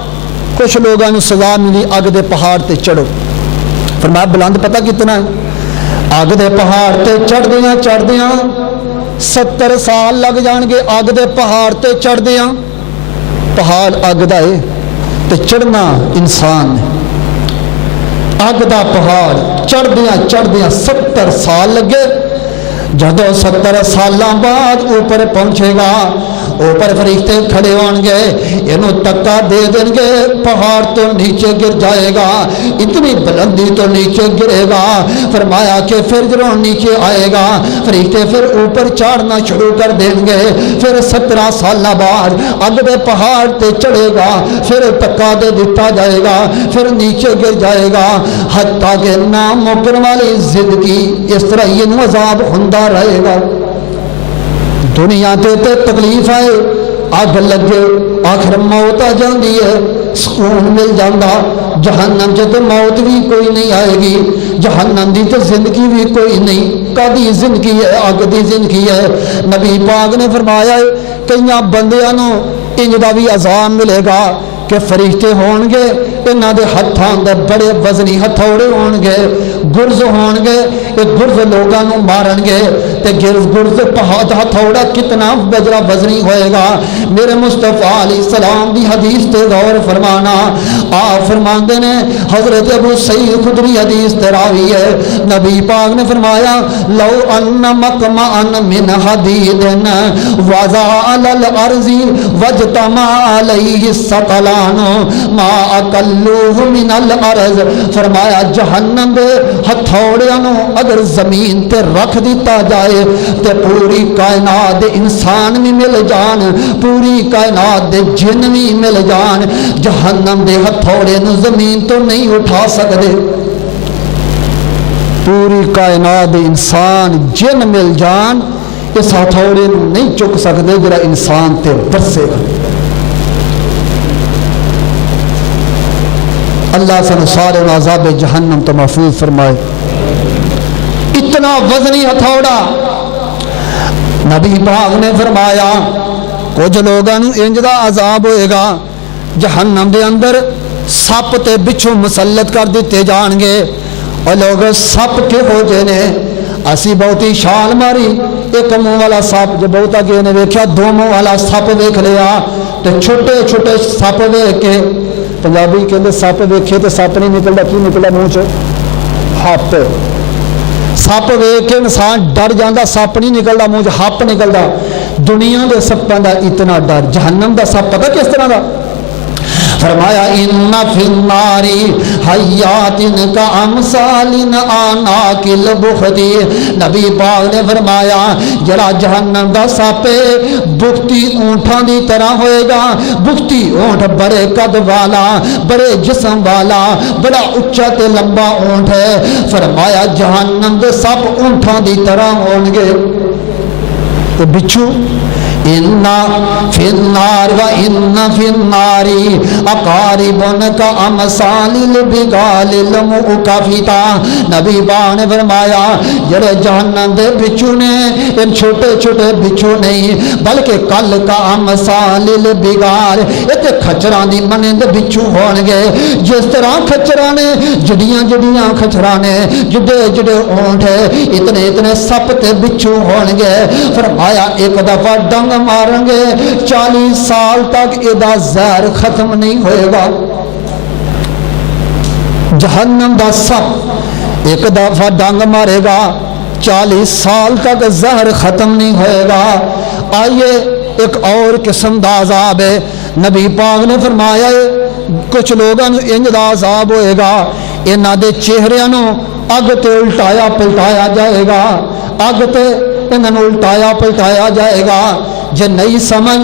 کچھ لوگاں نوں سزا ملی اگ دے پہاڑ تے چڑھو، فرمایا بلند پتہ کتنا ہے؟ اگ دے پہاڑ تے چڑھدیاں چڑھدیاں 70 سال لگ جان گے اگ دے پہاڑ تے چڑھدیاں، پہاڑ اگ دا ہے تے چڑھنا انسان ہے، اگ دا پہاڑ چڑھدیاں چڑھدیاں 70 سال لگے، جدو 70 سالاں بعد اوپر پہنچے گا اوپر فرشتے کھڑے ہون گے، انہوں تکا دے دیں گے، پہاڑ تو نیچے گر جائے گا، اتنی بلندی تو نیچے گرے گا۔ فرمایا کہ پھر جب نیچے آئے گا فرشتے پھر اوپر چڑھنا شروع کر دیں گے، پھر 17 سال بعد اگلے پہاڑ تے چڑھے گا، پھر تکا دے دیتا جائے گا، پھر نیچے گر جائے گا، حتیٰ کہ نام مکن والی زندگی اس طرح یہ عذاب ہوندہ رہے گا۔ دنیا تے تکلیف آئے، اگ لگے، آخر موت آ جاندی ہے، سکون مل جاندہ۔ جہنم سے تو موت بھی کوئی نہیں آئے گی، جہنم دی تو زندگی بھی کوئی نہیں، کدی زندگی ہے، اگ دی زندگی ہے۔ نبی پاک نے فرمایا ہے کئیاں بندیاں نو انج دا بھی عذاب ملے گا کہ فرشتے ہون گے، انہاں دے ہتھاں دے بڑے وزنی ہتھوڑے ہون گے، گرز ہون گے، ایک گرز لوگاں نو مارن گے تے گرز پہاڑ ہتھوڑا کتنا بجرا وزنی ہوئے گا۔ میرے مصطفیٰ علیہ السلام دی حدیث تے غور فرمانا، آپ فرماندے نے، حضرت ابو سعید خدری حدیث تے راوی ہے، نبی پاک نے فرمایا لو ان مقمعن من حدید وضع علی الارض واجتمع علیہ الثقلان ما اکلوہ من الارض۔ فرمایا جہنم دے ہتھوڑیاں نو اگر زمین تے رکھ دیتا جائے تے پوری کائنات دے انسان بھی مل جان، پوری کائنات دے جن بھی مل جان، جہنم دے ہتھوڑے نو زمین تو نہیں اٹھا سکتے۔ پوری کائنات دے انسان جن مل جان اس ہتھوڑے نو نہیں چک سکتے جڑا انسان تے برسے گا۔ اللہ سن سارے عذاب جہنم تو محفوظ فرمائے۔ اتنا وزنی ہتھوڑا نبی پاک نے فرمایا کچھ لوگوں انج دا عذاب ہوئے گا جہنم دے اندر سپ تے بچھو مسلط کر دیتے جان گے، اور لوگ سپ کے ہو جانے، اسی بہتی شال ماری ایک منہ والا سپ، جو بہتا کہ نے ویکھیا دو منہ والا سپ ویکھ لیا تے چھوٹے چھوٹے سپ ویکھ کے، پنجابی کہندے سپ ویکھے تے سپ نہیں نکلدا، کی نکلدا منہ چ؟ ہپ۔ سپ ویکھ کے انسان ڈر جاندا، سپ نہیں نکلدا منہ چ، ہپ نکلدا۔ دنیا دے سپاں دا اتنا ڈر، جہنم دا سپ پتہ کس طرح دا؟ فرمایا ان فی النار حیات کا امثال آناک البخت۔ نبی پاک نے فرمایا جڑا جہنم دا سپ بختی اونٹاں دی طرح ہوئے گا، بختی اونٹ بڑے قد والا، بڑے جسم والا، بڑا اونچا تے لمبا اونٹ ہے۔ فرمایا جہنم دے سپ اونٹاں دی طرح ہون گے تے بچھو ان فی النار و ان فی النار اقارب کا امثال البغال المؤکفتا۔ نبی پاک نے فرمایا جڑے جہنم دے بچھو نے، ان چھوٹے چھوٹے بچھو نہیں بلکہ کل کا امثال البغال، یہ کھچراں دی منند بچھو ہون گے، جس طرح کھچراں نے جڑیاں جڑیاں کھچراں نے، جڑے جڑے اونٹ ہے، اتنے اتنے سپ تے بچھو ہون گے۔ فرمایا ایک دفعہ ڈنگ ماریں گے 40 سال تک ادا زہر ختم نہیں ہوئے گا۔ جہنم دا سپ ایک دفعہ ڈنگ مارے گا 40 سال تک زہر ختم نہیں ہوئے گا۔ آئیے ایک اور قسم دا عذاب ہے، نبی پاک نے فرمایا ہے کچھ لوگوں انج دا عذاب ہوئے گا، انہاں دے چہریاں نو اگ تے الٹایا پلٹایا جائے گا، اگ تے انہوں الٹایا پلٹایا جائے گا۔ جے نہیں سمجھ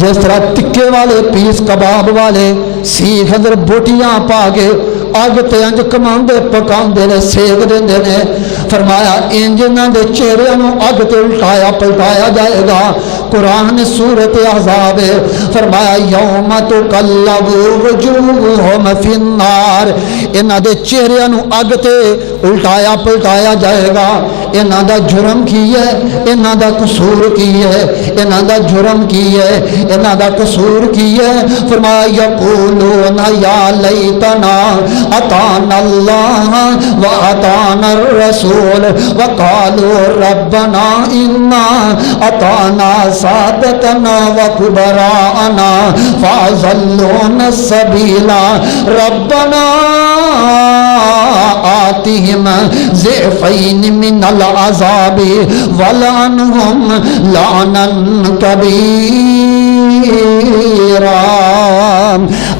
جس طرح تکے والے پیس کباب والے سیخ اندر بوٹیاں پا کے اگ تے انج کماندے پکاندے نے سیک دیندے نے، فرمایا انج انہاں دے چہرے نو اگ تے الٹایا پلٹایا جائے گا۔ قرآن سورۃ احزاب ہے، فرمایا یوم تقلب وجوہہم فی النار، انہاں دے چہرے نو اگ تے الٹایا پلٹایا جائے گا۔ انہاں دا جرم کی ہے، انہاں دا قصور کی ہے، انہاں دا جرم کی ہے، انہاں دا قصور کی ہے۔ فرمایا یقولون یا لیتنا اطعنا اللہ واطعنا الرسول وقالوا ربنا انا اطعنا سادتنا وكبراءنا فأضلونا السبيل ربنا آتهم ضعفين من العذاب ولعنهم لعنا كبيرا۔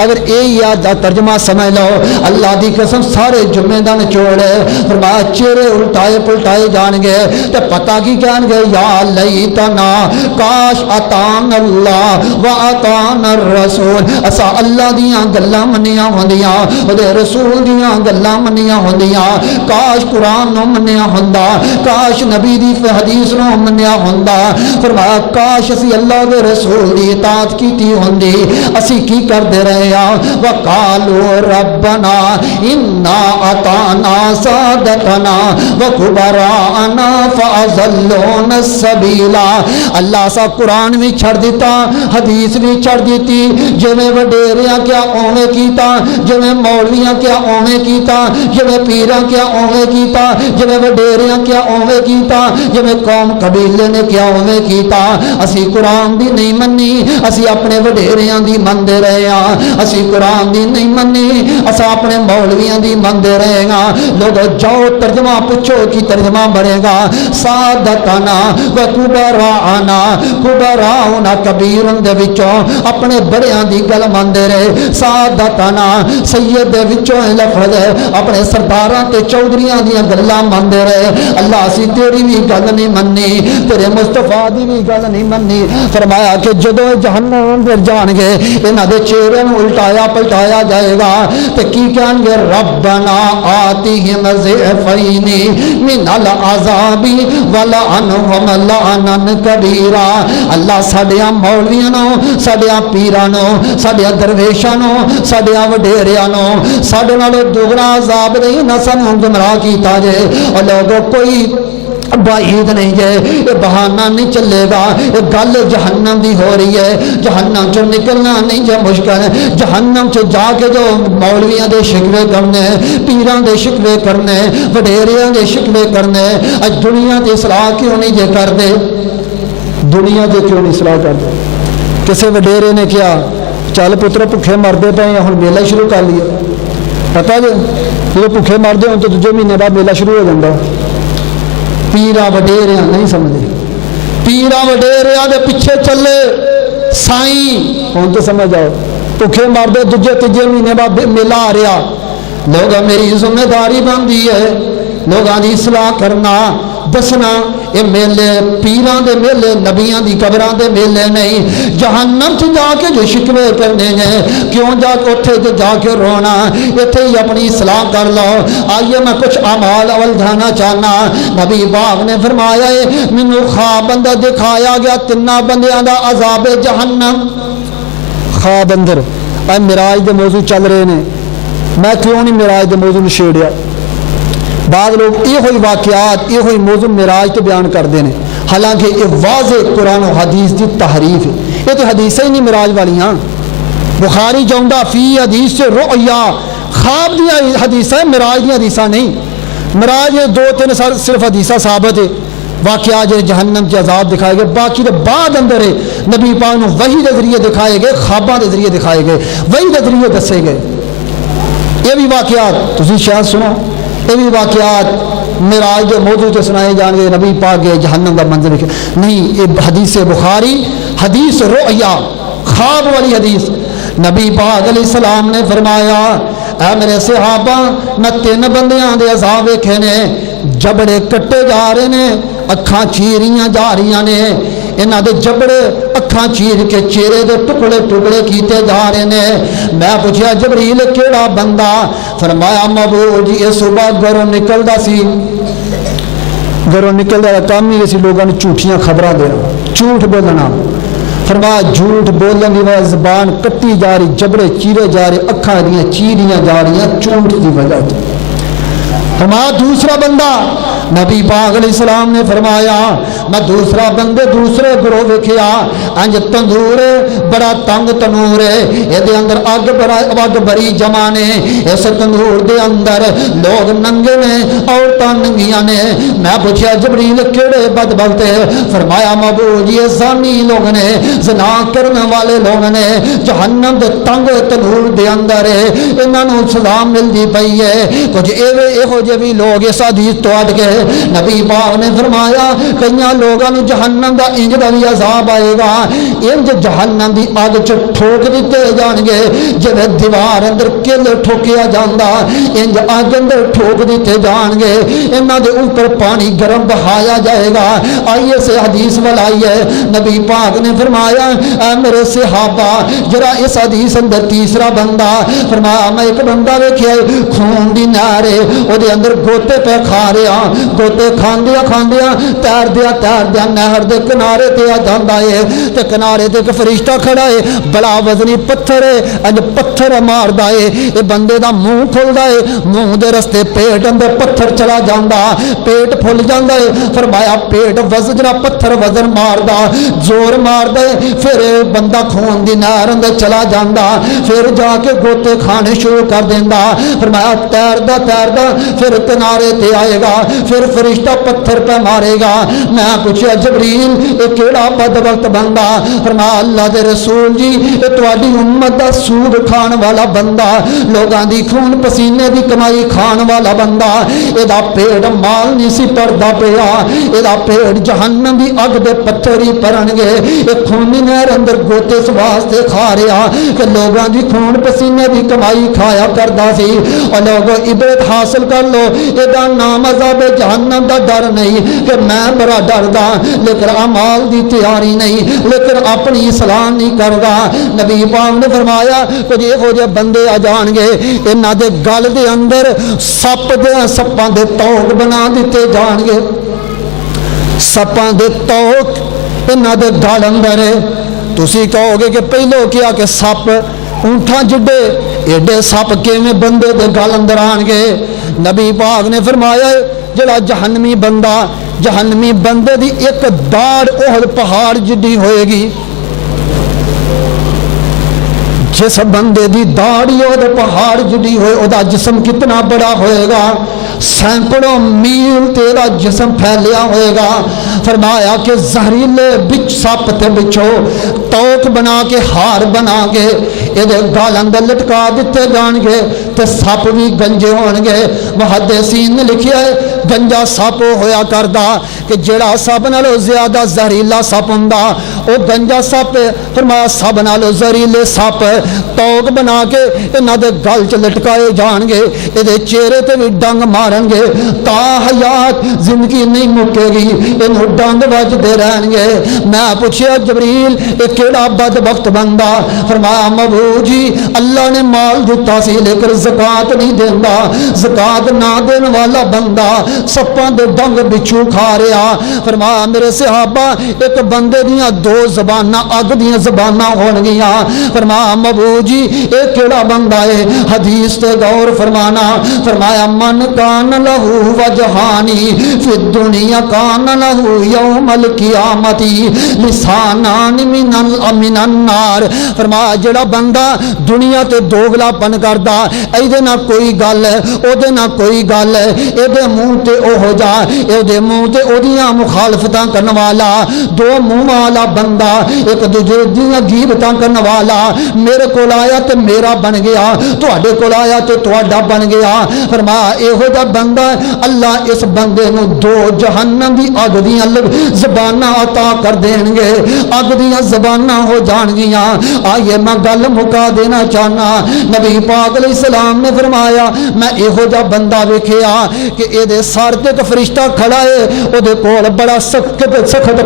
اگر اے یاد ترجمہ سمجھ لو، اللہ دی قسم سارے جمعے دا نچوڑے فرمایا چہرے الٹائے پلٹائے جان گے تے پتہ کی کہن گے یا لیتنا کاش اطاعنا اللہ و اطاعنا الرسول، اسا اللہ دیاں گلاں منیاں ہوندیاں، اودے رسول دیاں گلاں منیاں ہوندیاں، کاش قرآن نو منیا ہوندا، کاش نبی دی حدیث نو منیا ہوندا۔ فرمایا کاش اسی اللہ دے رسول دی اطاعت کیتی ہوندی، اسی کی کردے رہے ہاں وقالوا ربنا انا اطعنا سادتنا وكبراءنا فأضلونا السبيل۔ اللہ سا قرآن بھی چھڑ دیتا، حدیث بھی چھڑ دیتی، جویں وڈیریاں کیا اوویں کیتا، جویں مولویاں کیا اوویں کیتا، جویں پیراں کیا اوویں کیتا، جویں وڈیریاں کیا اوویں کیتا، جویں قوم قبیلے نے کیا اوویں کیتا۔ اسی قرآن دی نہیں منی، اسی اپنے وڈیریاں دی مندے رہے ہاں، اسی قرآن دی نہیں منی، اسا اپنے مولویاں دی مندے رہے گا۔ لوگ جاؤ ترجمہ پوچھو کی ترجمہ بڑھے گا، سادتنا و کبراءنا، کبراؤنا کبیرن دے وچوں اپنے بڑیاں دی گل مندے رہے، سادتنا سید دے وچوں لفظ اپنے سرداراں تے چودھریاں دیاں گلاں مندے رہے۔ اللہ اسی تیری بھی گل نہیں منی، تیرے مصطفیٰ دی بھی گل نہیں منی۔ فرمایا کہ جدوں جہنم اندر جان گے انہاں دے چہرے نوں الٹایا پلٹایا جائے گا تے کی کہن گے ربنا آتihim ضعفین من العذاب ولعنهم لعنا کبیرا۔ اللہ ساڈیاں مولویاں نوں، ساڈیاں پیراں نوں، ساڈیاں درویشاں نوں، ساڈیاں وڈیریاں نوں ساڈے نالوں دگنا عذاب نہیں نہ سانوں گمراہ کیتا جے۔ اور لوگوں کوئی بعید نہیں جے، یہ بہانہ نہیں چلے گا، یہ گل جہنم دی ہو رہی ہے، جہنم چو نکلنا نہیں جے مشکل ہے۔ جہنم چو جا کے جو مولویاں دے شکوے کرنے، پیراں دے شکوے کرنے، وڈیریاں دے شکوے کرنے، اج دنیا دی اصلاح کیوں نہیں جے کر دے؟ دنیا دے کیوں نہیں اصلاح کر دے؟ کسے وڈیرے نے کیا چل پتر بھوکے مردے پے ہن میلہ شروع کر لیا، پتہ جی جب بھوکے مردے ہوں تو دوجے مہینے بعد میلہ شروع ہو جاتا۔ پیرا وڈیریاں نہیں سمجھے، پیرا وڈیریاں دے پیچھے چلے سائیں ہوں تو سمجھ آؤ، بھوکے مردے دوجے تیجے مہینے بعد میلہ آ رہا۔ لوگ میری ذمہ داری بنتی ہے لوگوں کی اصلاح کرنا، دسنا یہ میلے پیراں دے میلے نبیاں دی قبراں دے میلے نہیں۔ جہنم سے جا کے جو شکوے کرنے ہیں کیوں جا کے اتھے جا کے رونا، اتھے ہی اپنی اصلاح کر لو۔ آئیے میں کچھ اعمال اول دھانا چاہنا۔ نبی پاک نے فرمایا ہے مینو خواب بندہ دکھایا گیا تنا بندیاں دا عذاب جہنم۔ خواب اندر اے معراج دے موضوع چل رہے ہیں، میں کیوں نہیں معراج دے موضوع چھیڑیا؟ بعض لوگ یہ ہوئی واقعات یہ ہوئی موضوع معراج تو بیان کرتے ہیں، حالانکہ یہ واضح قرآن و حدیث کی تحریف ہے۔ یہ تو حدیثیں ہی نہیں معراج والیاں، بخاری جاؤنڈا فی حدیث سے رؤیا خواب دیا حدیثیں، معراج دیا حدیثیں نہیں۔ معراج یہ 2-3 صرف حدیثہ ثابت ہے، واقعات جو جہنم کے عذاب دکھائے گئے، باقی تو بعد اندر ہے نبی پاک نے وحی کے ذریعے دکھائے گئے، خواباں کے ذریعے دکھائے گئے، وحی کے ذریعے دسے گئے۔ یہ بھی واقعات تسی شاید سنو، یہ بھی واقعات معراج کے موضوع سے سنائے جان گے، نبی پاک کے جہنم کا منظر نہیں۔ یہ حدیث بخاری حدیث رؤیا خواب والی حدیث۔ نبی پاک علیہ السلام نے فرمایا اے میرے صحابہ میں 3 بندیاں دے عذاب ویکھے نے، جبڑے کٹے جا رہے نے، اکھاں چیریاں جا رہی نے، انہاں دے جبڑے اکھاں چیر کے چہرے دے ٹکڑے ٹکڑے کیتے جا رہے نے۔ میں پوچھا جبریل کیڑا بندہ؟ فرمایا محبوب جی یہ صبح گھروں نکلدا سی، گھروں نکلدا کام ہی اسی لوگوں نے جھوٹیاں خبراں دینا، جھوٹ بولنا۔ فرمایا جھوٹ بولنے کی وجہ زبان کٹی جا رہی، جبڑے چیرے جا رہے، اکھاں دیاں چیریاں جا رہی جھوٹ کی وجہ سے۔ فرمایا دوسرا بندہ نبی پاک علیہ السلام نے فرمایا میں دوسرا بندے دوسرے گروہ ویکھیا انج تندور بڑا تنگ تنور ہے یہ اندر اگ بڑی جمع نے اس تندور دے اندر لوگ ننگے نے عورتاں ننگیاں نے میں پوچھا جبریل کیڑے بدبخت ہے فرمایا محبوب یہ زانی لوگ نے زنا کرنے والے لوگ نے جہنم دے تنگ تنور دے اندر انہاں نوں سزا ملدی پئی ہے کچھ ایہو جے بھی لوگ اس حدیث تو اٹھ کے نبی پاک نے فرمایا کئیاں لوگاں نوں جہنم دا انج دا بھی عذاب آئے گا انج جہنم دی اگ چ ٹھوک دتے جان گے جویں دیوار اندر کل ٹھوکیا جاندا انج اگ اندر ٹھوک دتے جان گے انہاں دے اوپر پانی گرم بہایا جائے گا آئیے سے حدیث والائی ہے نبی پاک نے فرمایا اے میرے صحابہ جرا اس حدیث اندر تیسرا بندہ فرمایا میں ایک بندہ ویکھیا خون دی نہر او دے اندر گوتے پہ کھا رہا گوتے کھاندیا تیردیا نہر دے کنارے تے آ جاندا ہے تے کنارے تے ایک فرشتہ کھڑا ہے بڑا وزنی پتھر ہے انج پتھر ماردا ہے اے بندے دا منہ کھلدا ہے منہ دے رستے پیٹ اندر پتھر چلا جاندا پیٹ پھل جاندا ہے فرمایا پیٹ وزنا پتھر وزن ماردا زور ماردا ہے پھر بندہ خون دی نہر اندر چلا جاندا پھر جا کے گوتے کھانے شروع کر دیندا فرمایا تیردا پھر کنارے تے آئے گا پھر فرشتہ پتھر پہ مارے گا میں پوچھا جبریل یہ کیڑا بدبخت بندہ فرمایا اللہ دے رسول جی یہ تواڈی امت دا سود کھان والا بندہ لوگاں دی خون پسینے دی کمائی کھان والا بندہ ادا پیٹ مال نہیں سی پڑدا پیا ادا پیٹ جہنم دی اگ دے پتھر ہی پرن گے یہ خونی نہر اندر گوتے اس واسطے کھا رہا کہ لوگاں دی خون پسینے دی کمائی کھایا کردا سی اور لوگوں عبرت حاصل کر لو ادا نام عذاب جہنم دا ڈر نہیں کہ میں بڑا ڈردا لیکن اعمال دی تیاری نہیں لیکن اپنی اصلاح نہیں کردا نبی پاک نے فرمایا کچھ یہو جے بندے آ جان گے انہاں دے گل دے اندر سپاں دے توق بنا دیتے جان گے سپاں دے توق انہاں دے گل اندر تسی کہو گے کہ پہلو کیا کہ سپ اونٹاں جڈے ایڈے سپ کیویں بندے دے گل اندر آن گے نبی پاک نے فرمایا جڑا جہنمی بندے دی ایک داڑ احد پہاڑ جڈی ہوئے گی جس بندے دی داڑھی احد پہاڑ جڈی ہوئے او دا جسم کتنا بڑا ہوئے گا سینکڑوں میل تیرا جسم پھیلیا ہوئے گا فرمایا کہ زہریلے بچ سپ تے بچھو توک بنا کے ہار بنا کے یہ گال اندر لٹکا دیتے جان گے تے سپ بھی گنجے ہون گے محدثین نے لکھیا ہے گنجا سپ ہویا کردا کہ جڑا سب نالوں زیادہ زہریلا سپ ہوندا او گنجا سپ فرمایا سب نالوں زہریلے سپ توک بنا کے انہاں دے گل چ لٹکائے جان گے یہ چہرے تے بھی ڈنگ مارن گے تا حیات زندگی نہیں مکے گی انہوں ڈنگ وجدے رہن گے میں پوچھیا جبریل یہ کیڑا بدبخت بندہ فرمایا محبوب جی اللہ نے مال دیتا سی لیکن زکات نہیں دیندا زکات نہ دین والا بندہ سپاں دے ڈنگ بچھو کھا رہا فرمایا میرے صحابہ ایک بندے دیاں دو زباناں اگ دیاں زباناں ہون گیاں فرمایا محبوب جی یہ کیڑا بندہ ہے حدیث تے غور فرمانا فرمایا من کان لہو وجہانی فی الدنیا کان لہو یوم القیامتی لسانان من النار فرمایا جڑا بندہ دنیا تے دوگلا پن کردا ایدے نہ کوئی گل ہے او دے نہ کوئی گل ہے ایدے منہ تے او ہو جا ایدے منہ تے او دیاں مخالفتاں کرن والا دو منہ والا بندہ ایک دوجے دیاں غیبتاں کرن والا میرے کول آیا تے میرا بن گیا تواڈے کول آیا تے تواڈا بن گیا فرمایا ایہو جا بندہ اللہ اس بندے نو دو جہنم دی اگ دیاں زباناں عطا کر دین گے اگ دیاں زباناں ہو جان گیاں آئیے میں گل مکا دینا چاہنا نبی پاک علیہ السلام نے فرمایا میں ایہو جا بندہ ویکھیا کہ اے دے سر تے ایک فرشتہ کھڑا ہے او دے کول بڑا سخت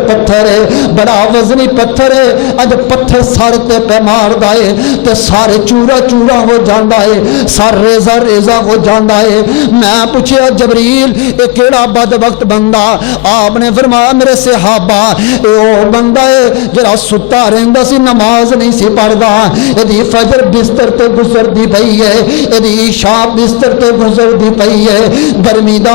پتھر ہے بڑا وزنی پتھر ہے اج پتھر سر تے پہ ماردا ہے تے سارے چورا چورا ہو جاندا ہے سر ریزہ ریزہ ہو جاندا ہے میں پوچھیا جبریل اے کیڑا بدبخت بندہ آپ نے فرمایا میرے صحابہ اے او بندہ ہے جڑا ستا رہندا سی نماز نہیں سی پڑھدا ایدی فجر بستر تے گزردی پئی ہے ایدی عشاء بستر تے گزردی پئی ہے گرمی دا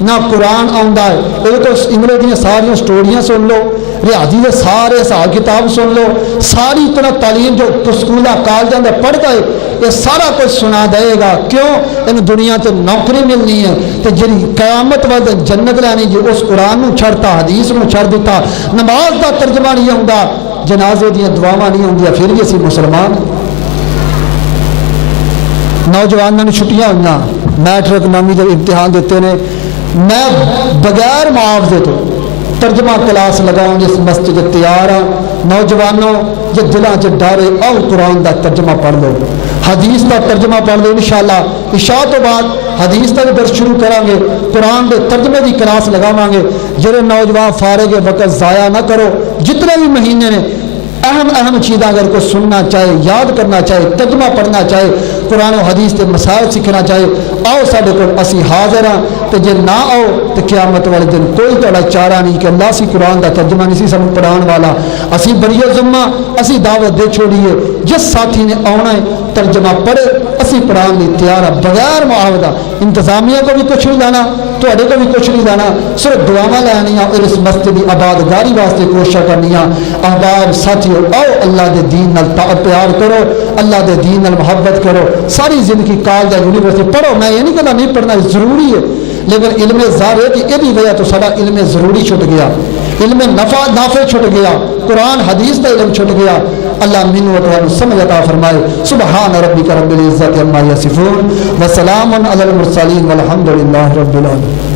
نہ قرآن آتا ہے، یہ تو انگلش دیا ساریا سٹوریاں سن لو، ریاضی کے سارے حساب کتاب سن لو، ساری طرح تعلیم جو سکولوں کالجوں میں پڑھتا ہے یہ سارا کچھ سنا دے گا. کیوں؟ ان دنیا تے نوکری ملنی ہے تے جی قیامت والے جنت لینی جی اس قرآن نو چھڑتا، حدیث نو چھڑ دیتا، نماز دا ترجمہ نہیں آتا، جنازے دیا دعاواں نہیں آدیاں، پھر بھی اسی مسلمان. نوجوانوں نے چھٹیاں ہوئی، میٹرک نویں جب امتحان دیتے ہیں، میں بغیر معاوضے تو ترجمہ کلاس لگاؤں جس مسجد تیار ہاں. نوجوانوں یہ دلان چ ڈارے آؤ قرآن دا ترجمہ پڑھ لو، حدیث دا ترجمہ پڑھ لو. انشاءاللہ عشاء تو بعد حدیث دا بھی درس شروع کریں گے، قرآن دے ترجمے دی کلاس لگاواں گے. جڑے نوجوان فارغ وقت ضائع نہ کرو، جتنے بھی مہینے نے اہم چیزاں اگر کوئی سننا چاہے، یاد کرنا چاہے، ترجمہ پڑھنا چاہے، قرآن و حدیث کے مسائل سیکھنا چاہے، آؤ سارے کو اسی حاضر ہاں. تو جے نہ آؤ تو قیامت والے دن کوئی تہاڈا چارہ نہیں کہ اللہ سی قرآن دا ترجمہ نہیں سی سانوں پڑھان والا. اسی بڑی ذمہ اسی دعوت دے چھوڑیے، جس ساتھی نے آنا ہے ترجمہ پڑھے، اسی پڑھان دی تیار ہے بغیر معاوضہ. انتظامیہ کو بھی کچھ نہیں لانا، تہاڈے کو بھی کچھ نہیں لانا، صرف دعاواں لینیاں اور اس مسجد دی آبادگاری واسطے کوشش کرنیاں. احباب ساتھیو، آؤ اللہ دے دین نال پیار کرو، اللہ دے دین نال محبت کرو. ساری زندگی کالج یونیورسٹی پڑھو، میں یہ نہیں کہنا نہیں پڑھنا ضروری ہے، لیکن علم ظاہر ہے کہ یہ وجہ تو سارا علم ضروری چھٹ گیا، علم نافع چھٹ گیا، قرآن حدیث کا علم چھٹ گیا. اللہ من و تعالی سمجھ عطا فرمائے. سبحان ربک رب العزت عما یصفون وسلام علی المرسلین والحمد للہ رب العالمین.